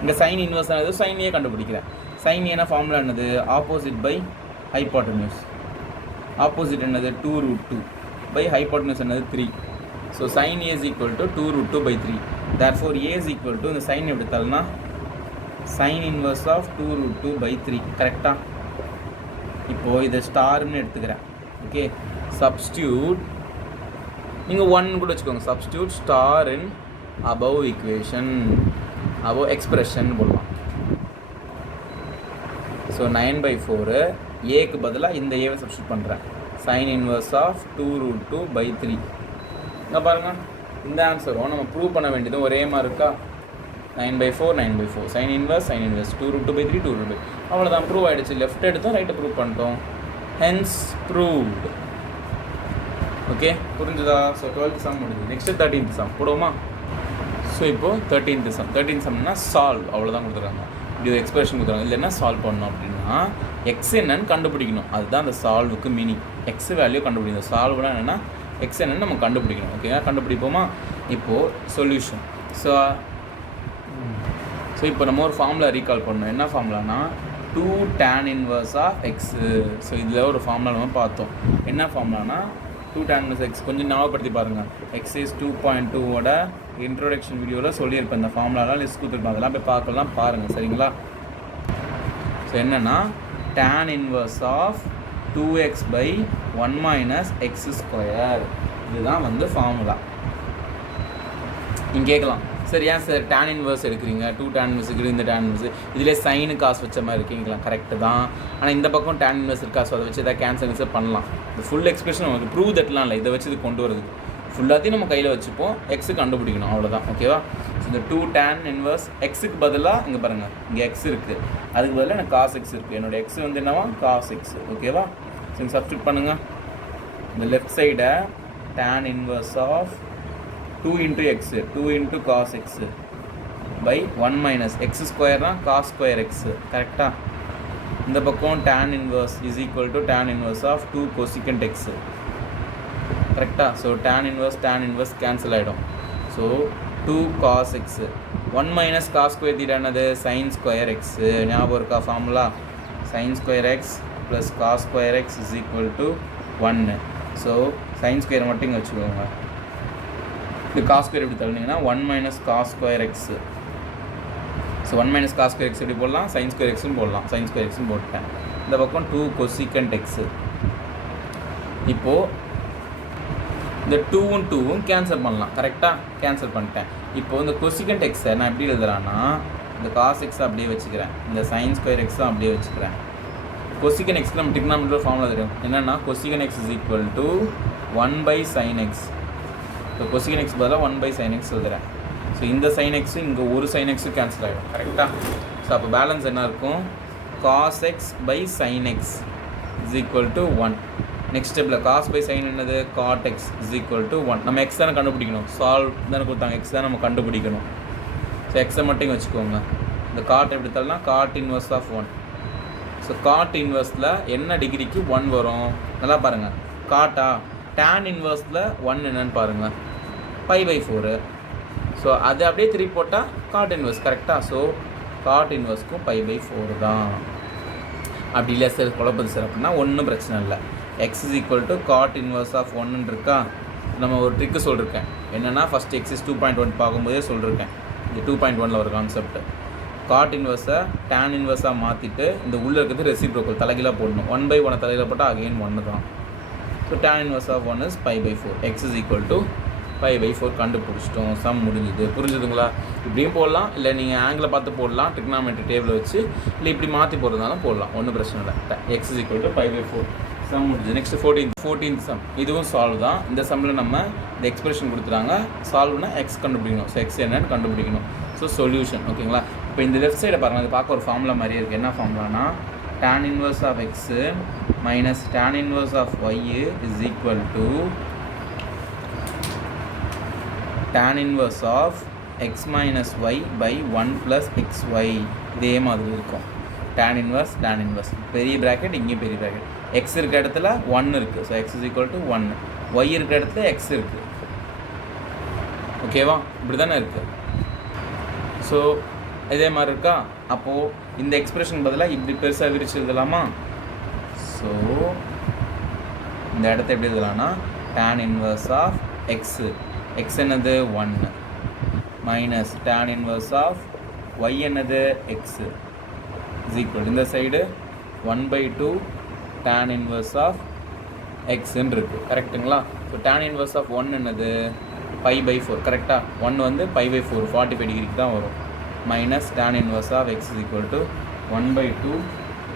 இங்கே sin inverse ஆனது sin a கண்டுபிடிக்கிறேன். sin a ஃபார்முலா என்னது? Opposite by hypotenuse. ஆப்போசிட் என்னது 2√2 பை ஹைபோட்டனஸ் என்னது 3. So sin A is equal to 2√2/3. therefore A is equal to இந்த சைன் எப்படி தரனா sin inverse of 2√2/3. கரெக்டாக? இப்போது இதை ஸ்டார்னு எடுத்துக்கிறேன். ஓகே, சப்ஸ்டியூட் நீங்கள் 1 கூட வச்சுக்கோங்க. சப்ஸ்டியூட் ஸ்டார் இன் above equation, above expression போடலாம். ஸோ 9/4 ஏக்கு பதிலாக இந்த ஏவை சப்ஸ்டியூட் பண்ணுறேன். sin inverse of 2√2/3. இங்கே பாருங்கள், இந்த ஆன்சரும் நம்ம ப்ரூவ் பண்ண வேண்டியது ஒரே மாதிரி இருக்கா? 9/4 sin inverse 2√2/3 2√2. அவ்வளோதான், ப்ரூவ் ஆகிடுச்சு. லெஃப்ட் எடுத்தோம், ரைட்டை ப்ரூவ் பண்ணிட்டோம். Hence proved. ஓகே, புரிஞ்சுதா? ஸோ 12th சம் முடிஞ்சு. நெக்ஸ்ட்டு 13th சம் போடுவோமா? ஸோ இப்போது 13th சம்னா சால்வ், அவ்வளோதான் கொடுத்துருக்காங்க. இப்படி ஒரு எக்ஸ்பிரஷன் கொடுத்துருவாங்க. இல்லை என்ன சால்வ் பண்ணணும் அப்படின்னா எக்ஸ் என்னன்னு கண்டுபிடிக்கணும். அதுதான் அந்த சால்வுக்கு மீனிங். எக்ஸ் வேல்யூ கண்டுபிடிக்கணும். சால்வ்னா என்னென்னா எக்ஸ் என்னன்னு நம்ம கண்டுபிடிக்கணும். ஓகேவா? கண்டுபிடிப்போமா? இப்போது சொல்யூஷன். ஸோ இப்போ நம்ம ஒரு ஃபார்முலா ரீகால் பண்ணணும். என்ன ஃபார்முலானா 2 tan inverse of x. So இதில் ஒரு ஃபார்முலா நம்ம பார்த்தோம். என்ன ஃபார்முலானா 2 tan inverse x. கொஞ்சம் ஞாபகப்படுத்தி பாருங்கள். எக்ஸைஸ் 2.2ஓட இன்ட்ரோடக்ஷன் வீடியோவில் சொல்லியிருப்பேன். இந்த ஃபார்முலாலாம் லிஸ்ட் கொடுத்துருப்பேன். அதெல்லாம் போய் பார்க்கலாம், பாருங்கள். சரிங்களா? ஸோ என்னென்னா tan inverse of 2x/1 - x². இதுதான் வந்து ஃபார்முலா. நீங்கள் கேட்கலாம், சரி ஏன் சார் tan inverse எடுக்கிறீங்க? 2 tan inverse இருக்குது, இந்த tan inverse இதிலே சைனு காசு வச்ச மாதிரி இருக்கீங்களாம். கரெக்டு தான். ஆனால் இந்த பக்கம் tan inverse இருக்கா, ஸோ அதை வச்சு எதாவது கேன்சல் பண்ணலாம். இந்த ஃபுல் எக்ஸ்பிரஷன் நமக்கு ப்ரூவ் தட்டலாம் இல்லை, இதை வச்சு இது கொண்டு வருது. ஃபுல்லாத்தையும் நம்ம கையில் வச்சுப்போம். எக்ஸு கண்டுபிடிக்கணும், அவ்வளோதான். ஓகேவா? ஸோ இந்த 2 tan inverse எக்ஸுக்கு பதிலாக இங்கே பாருங்கள், இங்கே எக்ஸ் இருக்குது, அதுக்கு பதிலாக எனக்கு cos x இருக்குது. என்னோடய எக்ஸ் வந்து என்னவா? cos x. ஓகேவா? ஸோ இங்கே சப்ஸ்டியூட் பண்ணுங்கள். இந்த லெஃப்ட் சைடை tan inverse of 2 × x 2 × cos x by 1 - x² cos² x. கரெக்டாக? இந்த பக்கம் tan inverse is equal to tan inverse of 2 cosecant x. கரெக்டாக? ஸோ tan inverse கேன்சல் ஆகிடும். ஸோ 2 cos x 1 - cos² θ என்னது? sin² x. ஞாபகம் இருக்கா formula? sin² x + cos² x is equal to 1. So sin² மட்டும் இங்கே வச்சுக்கோங்க. இந்த cos² எப்படி தள்ளினீங்கன்னா 1 - cos² x. So 1 - cos² x எப்படி போடலாம்? sin² xன்னு போடலாம். sin² xன்னு போட்டேன். இந்த பக்கம் 2 cosecant x. இப்போது இந்த 2ம் 2ம் கேன்சல் பண்ணலாம். கரெக்டாக? கேன்சல் பண்ணிட்டேன். இப்போது இந்த cosecant x நான் எப்படி எழுதுறான்னா இந்த cos x அப்படியே வச்சுக்கிறேன், இந்த sin² x அப்படியே வச்சுக்கிறேன். cosecant x நம்ம டிக்னாமெட்ரியில் ஃபார்முலா தெரியும். என்னென்னா cosecant x is equal to 1/sin x. So cosecant x பதிலாக 1/sin x எழுதுறேன். ஸோ இந்த sin x இங்கே ஒரு sin x கேன்சல் ஆகிடும். கரெக்டாக? ஸோ அப்போ பேலன்ஸ் என்ன இருக்கும்? cos x/sin x is equal to 1. Next ஸ்டெப்பில் cos/sin என்னது? cot x is equal to 1. நம்ம x தானே கண்டுபிடிக்கணும். சால்வ் தானே கொடுத்தாங்க, x தான் நம்ம கண்டுபிடிக்கணும். ஸோ எக்ஸை மட்டும் வச்சுக்கோங்க. இந்த காட் எப்படி தரலாம்? cot inverse of 1. So cot inverseல என்ன டிகிரிக்கு 1 வரும்? நல்லா பாருங்கள். காட்டா tan inverseல 1 என்னன்னு பாருங்கள், π/4. ஸோ அது அப்படியே திருப்பி போட்டால் cot inverse. கரெக்டாக? ஸோ cot inverseக்கும் π/4 தான். அப்படி இல்லை சார், குழப்பது சார் அப்படின்னா ஒன்றும் பிரச்சனை இல்லை. x is equal to cot inverse of 1 இருக்கா? நம்ம ஒரு ட்ரிக்கு சொல்லியிருக்கேன். என்னென்னா ஃபஸ்ட் x is 2.1 பார்க்கும்போதே சொல்லியிருக்கேன். இது 2.1ல் ஒரு concept. cot inverse tan inverse மாற்றிட்டு இந்த உள்ளே இருக்கிறது ரெசிப்ரோக்கல் தலைகீழாக போடணும். 1/1 தலைகீழாக போட்டால் அகைன் 1 தான். So tan inverse of 1 is π/4. x is equal to π/4 கண்டுபிடிச்சிட்டோம். சம் முடிஞ்சுது. புரிஞ்சுதுங்களா? இப்படியும் போடலாம், இல்லை நீங்கள் ஆங்கிளை பார்த்து போடலாம், ட்ரிக்னாமெட்ரி டேபிளை வச்சு, இல்லை இப்படி மாற்றி போடுறதுனாலும் போடலாம், ஒன்றும் பிரச்சனை இல்லை. x is equal to π/4. Sum முடிஞ்சு. Next 14th sum. இதுவும் சால்வ் தான். இந்த சம்மில் நம்ம இந்த எக்ஸ்பிரஷன் கொடுத்துட்டாங்க. சால்வ்னா எக்ஸ் கண்டுபிடிக்கணும். ஸோ எக்ஸ் என்னன்னு கண்டுபிடிக்கணும். So solution. ஓகேங்களா? இப்போ இந்த லெஃப்ட் சைடை பாருங்கள், அது பார்க்க ஒரு ஃபார்முலா மாதிரியே இருக்குது. என்ன ஃபார்முலானா tan inverse of x minus tan inverse of y is equal to tan inverse of x minus y by 1 plus xy. இதே மாதிரி இருக்கும். tan inverse பெரிய ப்ராக்கெட், இங்கேயும் பெரிய ப்ராக்கெட். x இருக்க இடத்துல 1 இருக்குது. So x is equal to 1. y இருக்கிற இடத்துல x இருக்குது. ஓகேவா? இப்படி தானே இருக்குது. ஸோ இதே மாதிரி இருக்கா? அப்போது இந்த எக்ஸ்பிரஷன் பதிலாக இப்படி பெருசாக விரிச்சு எழுதலாமா? ஸோ இந்த இடத்த எப்படி எழுதலாம்னா tan inverse of x x என்னது 1 minus tan inverse of y என்னது எக்ஸு இஸ் ஈக்குவல் இந்த சைடு 1/2 tan inverse ஆஃப் எக்ஸ்ன்னு இருக்குது கரெக்டுங்களா. ஸோ tan inverse ஆஃப் 1 என்னது π/4 கரெக்டாக 1 வந்து π/4 45 டிகிரிக்கு தான் வரும் minus tan inverse of x is equal to 1/2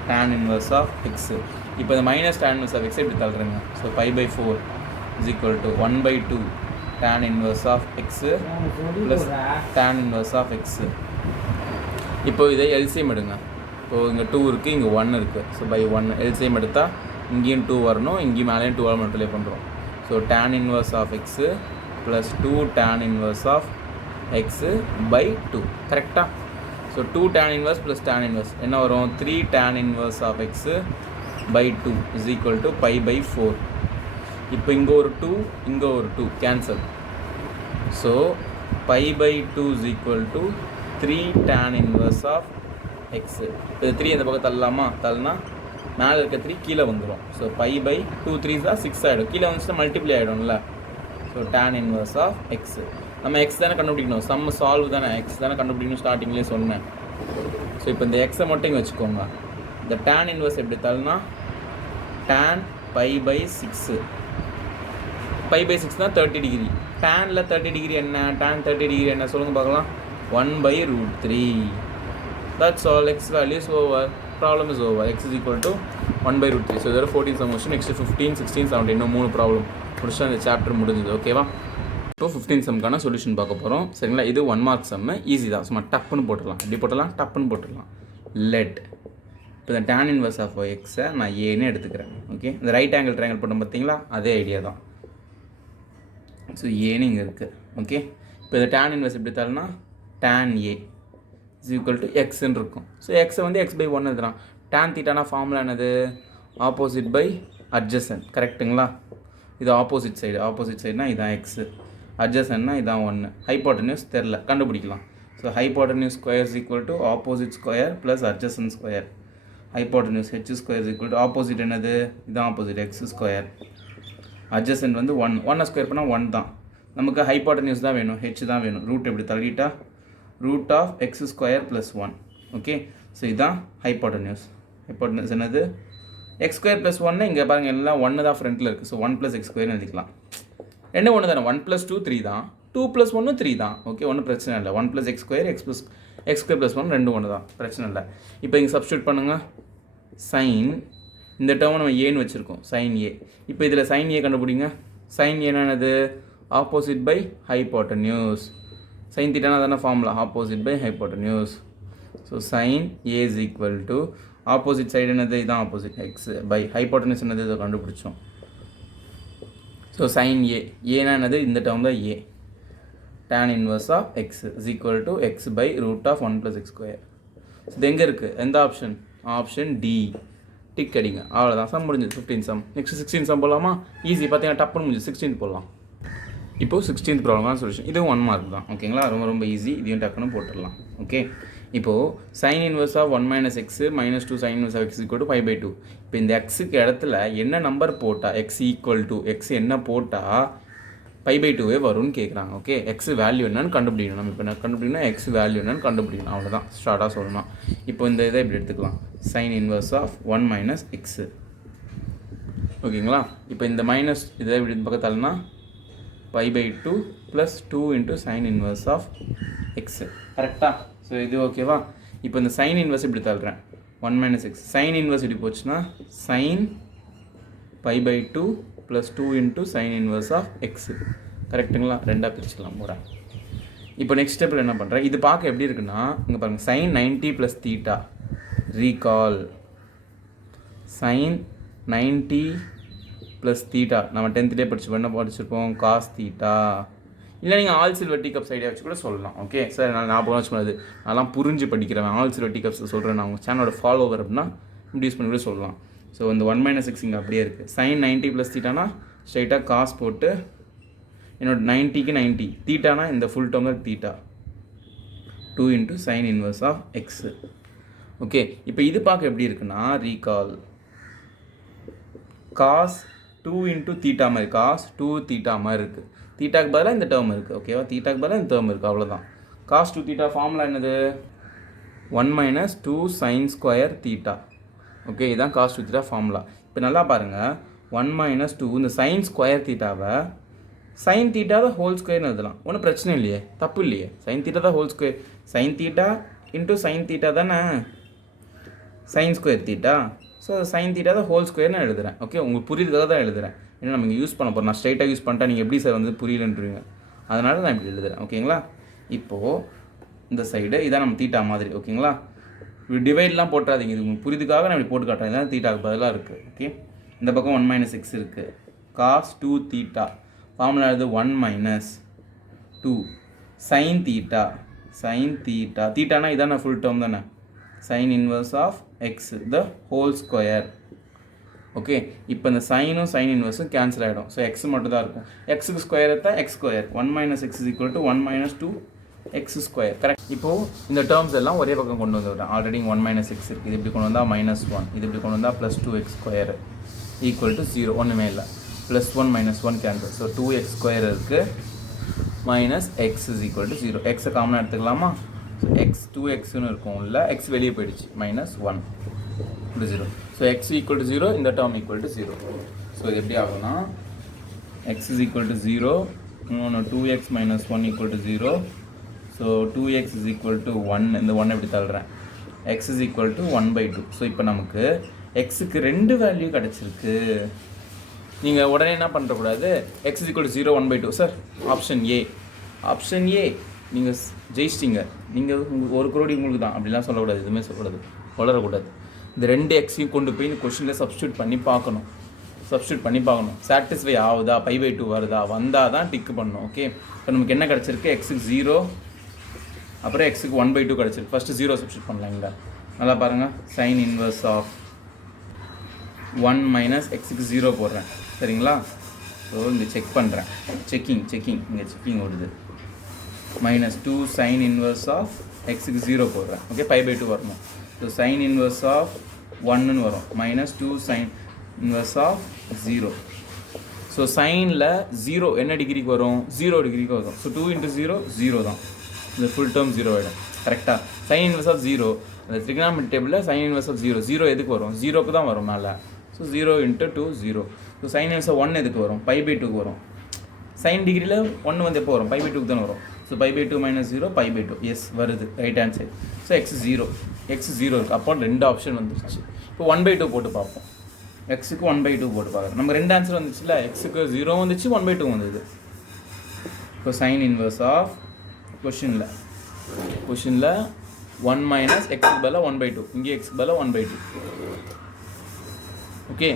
tan inverse of x. இப்போ இந்த மைனஸ் tan inverse ஆஃப் எக்ஸ் எப்படி தள்ளுறேங்க. So π/4 is equal to 1/2 tan inverse of x plus tan inverse of x. இப்போ இதை எல்சிஎம் எடுங்க. இப்போது இங்கே 2 இருக்குது, இங்கே 1 இருக்குது. ஸோ பை 1 எல்சிஎம் எடுத்தால் இங்கேயும் 2 வரணும், இங்கேயும் மேலேயும் 2 மல்டிப்ளை பண்ணுறோம். So tan inverse of x plus 2 tan inverse of x by 2 கரெக்டாக. ஸோ 2 tan inverse ப்ளஸ் tan inverse என்ன வரும் 3 tan inverse of x by 2 is equal to π/4. இப்போ இங்கே ஒரு 2 இங்கே ஒரு 2 cancel. So π/2 is equal to 3 tan inverse of x. இது 3 இந்த பக்கம் தள்ளலாமா, தள்ளினா மேலே இருக்க 3 கீழே வந்துடும். ஸோ π/2 3 தான் 6 ஆகிடும், கீழே வந்துச்சுன்னா மல்டிப்ளை ஆகிடும்ல. So tan inverse of x. நம்ம எக்ஸ் தானே கண்டுபிடிக்கணும், சம் சால்வ் தானே, எக்ஸ் தானே கண்டுபிடிக்கணும் ஸ்டார்டிங்லேயே சொன்னேன். ஸோ இப்போ இந்த எக்ஸை மட்டும் இங்கே வச்சுக்கோங்க. இந்த tan inverse எப்படி தள்ளினா tan π/6 π/6 தான் 30 டிகிரி. டேனில் 30 டிகிரி என்ன, tan 30 டிகிரி என்ன சொல்லுங்கள் பார்க்கலாம் 1/√3. That's all. X value is over. Problem is over. X is equal to 1/√3. So there are 14 sum question. Next 15, 16, 17 இன்னும் 3 ப்ராப்ளம் முடிச்சா இந்த சாப்டர் முடிஞ்சது. ஓகேவா. இப்போ 15 சம்க்கான சொல்யூஷன் பார்க்க போகிறோம் சரிங்களா. இது 1 மார்க் சம்மு, ஈஸி தான். சும்மா டப்புன்னு போட்டுடலாம். எப்படி போட்டலாம், டப்புன்னு போட்டுடலாம். லெட் இப்போ இந்த tan inverse ஆஃப் எக்ஸை நான் ஏன்னு எடுத்துக்கிறேன். ஓகே, இந்த ரைட் ஆங்கிள் ட்ரையாங்கிள் போட்டோம் பார்த்தீங்களா, அதே ஐடியா தான். ஸோ ஏன்னு இங்கே இருக்குது. ஓகே, இப்போ இந்த tan inverse எப்படி Tarana tan A is equal to எக்ஸ்ன்னு இருக்கும். ஸோ எக்ஸை வந்து x/1 எழுதுறான். tan தீட்டானா ஃபார்முலா என்னது, ஆப்போசிட் பை அட்ஜசன்ட் கரெக்டுங்களா. இது ஆப்போசிட் சைடுனா இதான் எக்ஸு, அட்ஜசன்ட்னா இதான் 1. ஹைப்போட்டன்யூஸ் தெரில, கண்டுபிடிக்கலாம். So hypotenuse square is equal to opposite square plus adjacent square. Hypotenuse h square is equal to opposite என்னது, இதான் ஆப்போசிட் எக்ஸ் ஸ்கொயர். அட்ஜசன்ட் வந்து 1 ஸ்கொயர் பண்ணால் 1 தான். நமக்கு ஹைப்போட்டன்யூஸ் தான் வேணும், h தான் வேணும். ரூட் எப்படி தள்ளிட்டா root of x square plus 1. Okay, so இதுதான் ஹைப்போட்டன்யூஸ். ஹைப்போட்டன்யூஸ் என்னது எக்ஸ் ஸ்கொயர் ப்ளஸ் 1. இங்கே பாருங்கள் எல்லாம் 1 தான் ஃப்ரண்ட்டில் இருக்குது. ஸோ 1 + x ஸ்கொயர்னு எழுதிக்கலாம். என்ன 1 தானே, 1 + 2 3 தான், 2 + 1 3 தான். ஓகே, ஒன்றும் பிரச்சனை இல்லை. 1 + x square x square plus 1 ரெண்டு 1 தான், பிரச்சனை இல்லை. இப்போ இங்கே சப்ஸ்டியூட் பண்ணுங்கள். சைன் இந்த டேர்மை நம்ம ஏன்னு வச்சுருக்கோம், சைன் ஏ. இப்போ இதில் சைன் ஏ கண்டுபிடிங்க. சைன் என்னது, ஆப்போசிட் பை ஹைப்போட்டன்யூஸ். சைன் தீட்டானா தானே formula, opposite by hypotenuse. So sine A is equal to opposite side என்னது, இதான் ஆப்போசிட் எக்ஸ் பை ஹைப்போட்டன்யூஸ் என்னது, இதை கண்டுபிடிச்சோம். ஸோ சைன் ஏனா என்னது, இந்த டேர்ம் தான் A. tan inverse of x is equal to x by root of 1 + x square. இது எங்கே இருக்குது, எந்த ஆப்ஷன், ஆப்ஷன் டி. டிக் அடிங்க, அவ்வளோதான். சம் முடிஞ்சது 15 சம். நெக்ஸ்ட் 16 சம் போடலாமா, ஈஸி பார்த்தீங்கன்னா டப்புன்னு முடிஞ்சு. 16 போடலாம். இப்போது 16th ப்ராப்ளம் சொல்யூஷன். இதுவும் 1 மார்க் தான். ஓகேங்களா, ரொம்ப ஈஸி. இதையும் டக்குன்னு போட்டுடலாம். ஓகே, இப்போது sin inverse of 1 - x -2 sin inverse of x = π/2. இப்போ இந்த எக்ஸுக்கு இடத்துல என்ன நம்பர் போட்டால் x ஈக்குவல் டு எக்ஸ் என்ன போட்டால் π/2 வரும்னு கேட்குறாங்க. ஓகே, எக்ஸ் வேல்யூ என்னன்னு கண்டுபிடிக்கணும். நம்ம இப்போ கண்டுபிடிக்கணும், எக்ஸ் வேல்யூ என்னன்னு கண்டுபிடிக்கணும். அவ்வளோதான், ஸ்டார்ட்டாக சொல்லணும். இப்போ இந்த இதை இப்படி எடுத்துக்கலாம், sin inverse ஆஃப் 1 - x. ஓகேங்களா, இப்போ இந்த மைனஸ் இதை இப்படி பக்கத்தாலனா π/2 + 2 × sin inverse ஆஃப் எக்ஸ். கரெக்டாக. ஸோ இது ஓகேவா. இப்போ இந்த சைன் இன்வர்ஸ் இப்படி தள்ளுறேன், 1 - x. சைன் இன்வர்ஸ் இப்படி போச்சுன்னா sin π/2 + 2 × sin inverse of X. கரெக்டுங்களா, ரெண்டாக பிரிச்சுக்கலாம் போகிறேன். இப்போ நெக்ஸ்ட் ஸ்டெப்பில் என்ன பண்ணுறேன், இது பார்க்க எப்படி இருக்குன்னா, இங்கே பாருங்கள், sin 90 + θ. Recall sin 90 + θ. நம்ம 10th படிச்சிருப்போம் cos θ. இல்லை நீங்கள் all silver tea cups idea வச்சு கூட சொல்லலாம். ஓகே சார், நான் ஞாபகம் வச்சுக்கூடாது, நான்லாம் புரிஞ்சு படிக்கிறேன். ஆல் சில்வர் டீ கப்ஸ் சொல்கிறேன், நான் உங்கள் சேனலோட ஃபாலோவர் அப்படின்னா இப்படி யூஸ் பண்ணி கூட சொல்லலாம். ஸோ இந்த 1 - x இங்கே அப்படியே இருக்குது. sin 90 + θனா ஸ்ட்ரைட்டாக காஸ் போட்டு என்னோட 90க்கு 90, தீட்டானா இந்த full term theta 2 × sin inverse of x. Okay, இப்போ இது பார்க்க எப்படி இருக்குன்னா, ரீகால் cos 2 இன்ட்டு தீட்டா மாதிரி காஸ் 2 தீட்டா மாதிரி இருக்குது. தீட்டாக்கு பதிலாக இந்த டேர்ம் இருக்குது. ஓகேவா, தீட்டாக்கு பதிலாக இந்த டேர்ம் இருக்குது, அவ்வளோதான். காஸ் 2 தீட்டா ஃபார்முலா என்னது? 1 minus 2 sine square theta. Okay, இதுதான் காஸ் 2 தீட்டா ஃபார்முலா. இப்போ நல்லா பாருங்கள், 1 மைனஸ் 2 இந்த சைன் ஸ்கொயர் தீட்டாவை சைன் தீட்டா தான் ஹோல் ஸ்கொயர்னு எழுதலாம். ஒன்றும் பிரச்சனை இல்லையே, தப்பு இல்லையே. சைன் தீட்டா தான் whole square. Sine theta into sine theta தானே sine square theta. So sine theta தான் ஹோல் ஸ்கொயர்னு எழுதுறேன். ஓகே, உங்களுக்கு புரியுதுக்காக தான் எழுதுறேன். ஏன்னா நம்ம இங்கே யூஸ் பண்ண போகிறோம். நான் ஸ்ட்ரைட்டாக யூஸ் பண்ணிட்டா நீங்கள் எப்படி சார் வந்து புரியலன்றீங்க. அதனால் நான் இப்படி எழுதுறேன். ஓகேங்களா, இப்போது இந்த சைடு இதான் நம்ம தீட்டா மாதிரி. ஓகேங்களா, இப்படி டிவைட்லாம் போட்டுறாதீங்க. இது உங்களுக்கு புரியுதுக்காக நான் இப்படி போட்டு காட்டுறேன். இதான் தீட்டாவுக்கு பதிலாக இருக்குது. ஓகே, இந்த பக்கம் 1 மைனஸ் எக்ஸ் இருக்குது. காஸ் 2 தீட்டா ஃபார்முலா இது 1 minus 2 sine theta. Sine theta தீட்டானா இதான ஃபுல் டேர்ம் தானே, sine inverse of x the whole square. Okay, இப்போ இந்த சைனும் சைன் இன்வர்ஸும் கேன்சல் ஆகிடும். ஸோ எக்ஸ் மட்டும் தான் இருக்கும். எக்ஸுக்கு ஸ்கொயர் தான் x square. 1 minus x is equal to 1 minus 2 x square. Correct. இப்போது இந்த டேர்ம்ஸ் எல்லாம் ஒரே பக்கம் கொண்டு வந்துவிட்டேன். ஆல்ரெடி 1 மைனஸ் எக்ஸ் இருக்குது. இது இப்படி கொண்டு வந்தால் -1, இது இப்படி கொண்டு வந்தால் +2 எக்ஸ் ஸ்கொயர் ஈக்குவல் டு 0. ஒன்றுமே இல்லை. +1 -1 கேன்சல். ஸோ 2x ஸ்கொயர் இருக்குது minus x is equal to 0. எக்ஸை காமனாக எடுத்துக்கலாமா? ஸோ எக்ஸ் 2xன்னு இருக்கும், இல்லை எக்ஸ் வெளியே போயிடுச்சு. -1 0. ஸோ எக்ஸ் ஈக்குவல் டு 0, இந்த டேர்ம் ஈக்குவல் டு 0. ஸோ இது எப்படி ஆகும்னா எக்ஸ் இஸ் ஈக்குவல் டு 0, இன்னொன்று 2x - 1 equal to 0. So 2x is equal to 1, இந்த 1 எப்படி தள்ளுறேன், x is equal to 1/2. So இப்போ நமக்கு எக்ஸுக்கு 2 வேல்யூ கிடச்சிருக்கு. நீங்கள் உடனே என்ன பண்ணுறக்கூடாது, x is equal to 0 1/2. Sir option A, option A நீங்கள் ஜெயிச்சிட்டிங்க. நீங்கள் உங்களுக்கு 1 கோடி உங்களுக்கு தான், அப்படிலாம் சொல்லக்கூடாது. எதுவுமே சொல்லக்கூடாது, வளரக்கூடாது. இந்த 2 எக்ஸையும் கொண்டு போய் இந்த கொஷினில் சப்ஸ்டியூட் பண்ணி பார்க்கணும். சாட்டிஸ்ஃபை ஆகுதா, π/2 வருதா, வந்தால் தான் டிக்கு பண்ணணும். ஓகே, இப்போ நமக்கு என்ன கிடச்சிருக்கு, எக்ஸுக்கு 0, அப்புறம் எக்ஸுக்கு 1/2 கிடச்சிருக்கு. ஃபஸ்ட்டு 0 சப்ஸ்டியூட் பண்ணலாங்களா? நல்லா பாருங்கள், சைன் இன்வர்ஸ் ஆஃப் 1 மைனஸ் எக்ஸுக்கு 0 போடுறேன். சரிங்களா? ஸோ இங்கே செக் பண்ணுறேன், செக்கிங் இங்கே செக்கிங் ஓடுது. -2 சைன் இன்வர்ஸ் ஆஃப் எக்ஸுக்கு 0 போடுறேன். ஓகே, π/2 வரணும். ஸோ சைன் இன்வர்ஸ் ஆஃப் 1ன்னு வரும். -2 சைன் இன்வர்ஸ் ஆஃப் 0. ஸோ சைனில் 0 என்ன டிகிரிக்கு வரும், 0 டிகிரிக்கு வரும். ஸோ 2 × 0 0 தான். இந்த ஃபுல் டேர்ம் 0 ஆகிடும். கரெக்டாக? சைன் இன்வர்ஸ் ஆஃப் 0, அந்த ட்ரிகனாமெட்ரி டேபிளில் சைன் இன்வர்ஸ் ஆஃப் 0 எதுக்கு வரும், 0க்கு தான் வரும் மேலே. So 0 × 2 0. So sine inverse of 1 எதுக்கு வரும், π/2க்கு வரும். சைன் டிகிரியில் 1 வந்து எப்போ வரும், π/2க்கு தான் வரும். ஸோ π/2 - 0 π/2. எஸ், வருது, ரைட் ஆன்சர். ஸோ எக்ஸ் 0 இருக்குது. அப்போ 2 ஆப்ஷன் வந்துருச்சு. இப்போ 1/2 போட்டு பார்ப்போம். எக்ஸுக்கு 1/2 போட்டு பார்க்குறேன். நமக்கு 2 ஆன்சர் வந்துச்சுல, எக்ஸுக்கு 0 வந்துச்சு, 1/2 வந்தது. இப்போ சைன் இன்வர்ஸ் ஆஃப் கொஷினில் 1 மைனஸ் எக்ஸுக்கு பதிலாக 1/2, இங்கே எக்ஸுக்கு பதிலாக 1/2. Okay,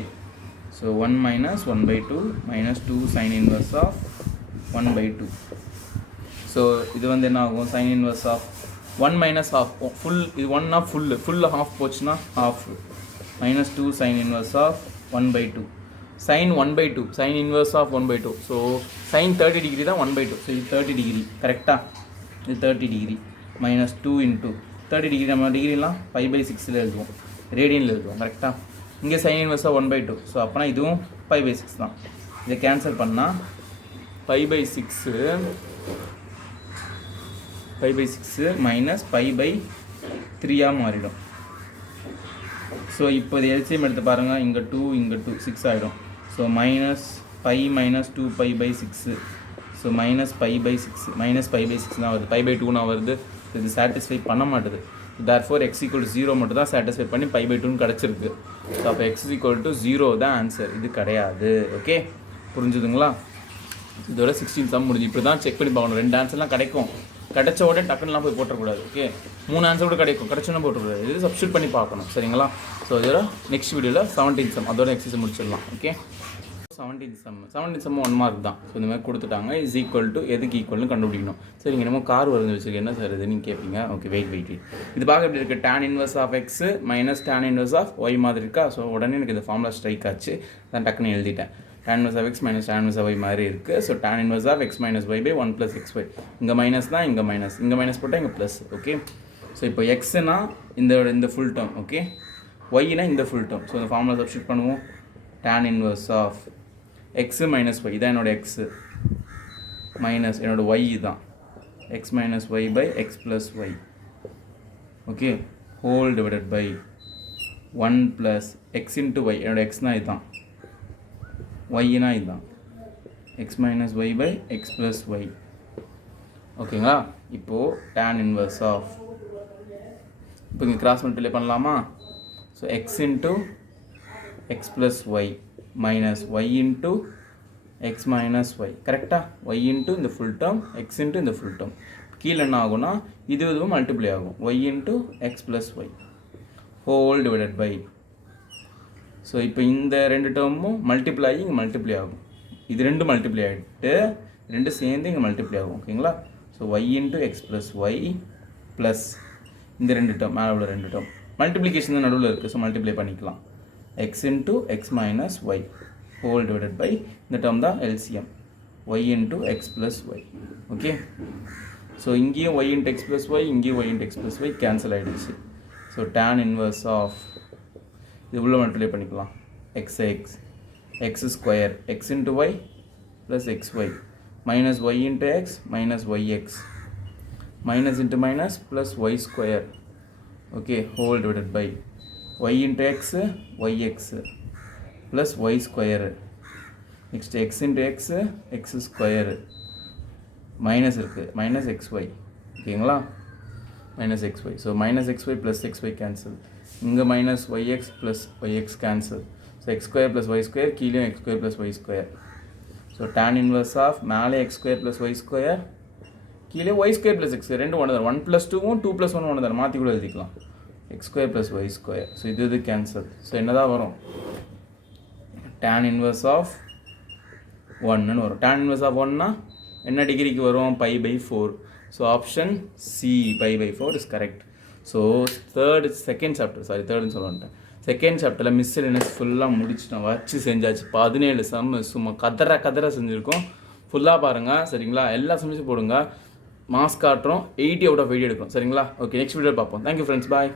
so 1 minus 1/2 -2 sine inverse of 1/2. ஸோ இது வந்து என்ன ஆகும், sine inverse of 1 minus of full, இது 1னா ஃபுல் ஹாஃப் போச்சுன்னா half, -2 sine inverse of 1/2. Sine 1/2, sine inverse of 1/2. So sine 30 degree தான் 1/2. ஸோ இது 30 டிகிரி. கரெக்டாக? இது 30 டிகிரி -2 × 30 டிகிரி. நம்ம டிகிரிலாம் π/6 எழுதுவோம், ரேடியனில் எழுதுவோம். கரெக்டாக? இங்கே சைன் இன்வர்ஸாக 1/2. ஸோ அப்போனா இதுவும் π/6 தான். இதை கேன்சல் பண்ணால் π/6 மைனஸ் π/3 மாறிடும். ஸோ இப்போ இது எல்சிஎம் எடுத்து பாருங்கள், இங்கே 2 இங்கே 2 6 ஆகிடும். ஸோ -2π/6. ஸோ -π/6 தான் வருது, π/2 வருது. இது சாட்டிஸ்ஃபை பண்ண மாட்டுது. தேர்ஃபோர் x = 0 மட்டும் தான் சாட்டிஸ்ஃபை பண்ணி π/2 கிடச்சிருக்கு. ஸோ அப்போ x = 0 தான் ஆன்சர், இது கிடையாது. ஓகே, புரிஞ்சுதுங்களா? இதோட 16 சம் முடிஞ்சு. இப்படி தான் செக் பண்ணி பார்க்கணும். 2 ஆன்சர்லாம் கிடைக்கும், கிடைச்ச உடனே டக்குன்னுலாம் போய் போட்டக்கூடாது. ஓகே, 3 ஆன்சர் கூட கிடைக்கும், கிடைச்சோன்னே போட்டக்கூடாது. இது சப்ஸ்டியூட் பண்ணி பார்க்கணும். சரிங்களா? ஸோ இதோட நெக்ஸ்ட் வீடியோவில் 17 சம், அதோட எக்ஸசைஸ் முடிச்சிடலாம். ஓகே, 17 சம் 1 மார்க் தான். ஸோ இந்த மாதிரி கொடுத்துட்டாங்க. இஸ் ஈக்குவல் டு எதுக்கு ஈக்குவல்னு கண்டுபிடிக்கணும். சரிங்க, நம்ம கார் வரைஞ்சி வச்சுருக்கு, என்ன சார் இது நீங்கள் கேட்பீங்க. Okay, wait. இது பார்க்க எப்படி இருக்குது, tan inverse of x minus tan inverse of y மாதிரி இருக்கா. ஸோ உடனே எனக்கு இந்த ஃபார்முலா ஸ்ட்ரைக் ஆச்சு, தான் டக்குன்னு எழுதிட்டேன். tan inverse of x minus tan inverse of y மாதிரி இருக்குது. So tan inverse of x minus y by 1 + xy. இங்கே மைனஸ் தான், இங்கே மைனஸ் போட்டால் இங்கே ப்ளஸ். ஓகே, ஸோ இப்போ எக்ஸ்னா இந்த ஃபுல் டேர்ம். ஓகே, ஒய்னா இந்த ஃபுல் டேர்ம். ஸோ இந்த ஃபார்முலா சப்ஸ்டியூட் பண்ணுவோம். tan inverse of x minus y இதான் என்னோடய எக்ஸு மைனஸ் என்னோடய ஒய் தான் x minus y by x plus y okay whole divided by 1 plus x into y என்னோடய எக்ஸ்னால் இதுதான் ஒய்னா இதுதான் x minus y by x plus y ஓகேங்களா. இப்போது tan இன்வர்ஸ் ஆஃப் இப்போ இங்கே கிராஸ் மல்டிப்ளை பண்ணலாமா. So x into x plus y minus y into x minus y கரெக்டாக ஒய் இன்ட்டு இந்த ஃபுல் டேர்ம் எக்ஸ் இன்ட்டு இந்த ஃபுல் டேர்ம் கீழே என்ன ஆகும்னா இதுவும் மல்டிப்ளை ஆகும் y into x plus y whole divided by so இப்போ இந்த ரெண்டு டேர்மும் மல்டிப்ளை ஆகி இங்கே மல்டிப்ளை ஆகும் இது ரெண்டு மல்டிப்ளை ஆகிட்டு ரெண்டு சேர்ந்து இங்கே மல்டிப்ளை ஆகும் ஓகேங்களா. So y into x plus y plus இந்த ரெண்டு டேர்ம் மேலே உள்ள ரெண்டு டேர்ம் மல்டிப்ளிகேஷன் தான் நடுவில் இருக்குது ஸோ மல்டிப்ளை பண்ணிக்கலாம் x into x minus y whole divided by இந்த டேர்ம் தான் LCM y into x plus y okay. So இங்கேயும் y into x plus y இங்கேயும் y into x plus y cancel ஆகிடுச்சு. So tan inverse of இது உள்ள multiply பண்ணிக்கலாம் x x square x into y plus x y minus y into x minus y x minus into minus plus y square okay whole divided by y into x y x plus y square next x into x x square minus இருக்குது minus x y ஓகேங்களா minus x y. So minus x y plus x y cancel இங்கே minus y x plus y x cancel so x square plus y square கீழே x square plus y square. So tan inverse of மேலே x square plus y square கீழே y square plus X ரெண்டு ஒன்று தான் 1 + 2வும் 2 + 1 ஒன்று தான் மாற்றி கூட எழுதிக்கலாம் x square plus y square. So இது கேன்சல். ஸோ என்ன தான் வரும் tan இன்வர்ஸ் ஆஃப் 1ன்னு வரும். tan இன்வர்ஸ் ஆஃப் 1னா என்ன டிகிரிக்கு வரும் π/4. So option C π/4 is correct. So second சாப்டர்னு சொல்லிட்டேன் செகண்ட் சாப்டரில் மிஸ்செலேனியஸ் ஃபுல்லாக முடிச்சுட்டோம் வச்சு செஞ்சாச்சு 17 சம் சும்மா கதற செஞ்சுருக்கோம் ஃபுல்லாக பாருங்கள் சரிங்களா. எல்லா சம்ஸும் போடுங்க மார்க்ஸ் காட்டுறோம் 80 out of 80 எடுக்கும் சரிங்களா. ஓகே நெக்ஸ்ட் வீடியோ பார்ப்போம். Thank you friends bye.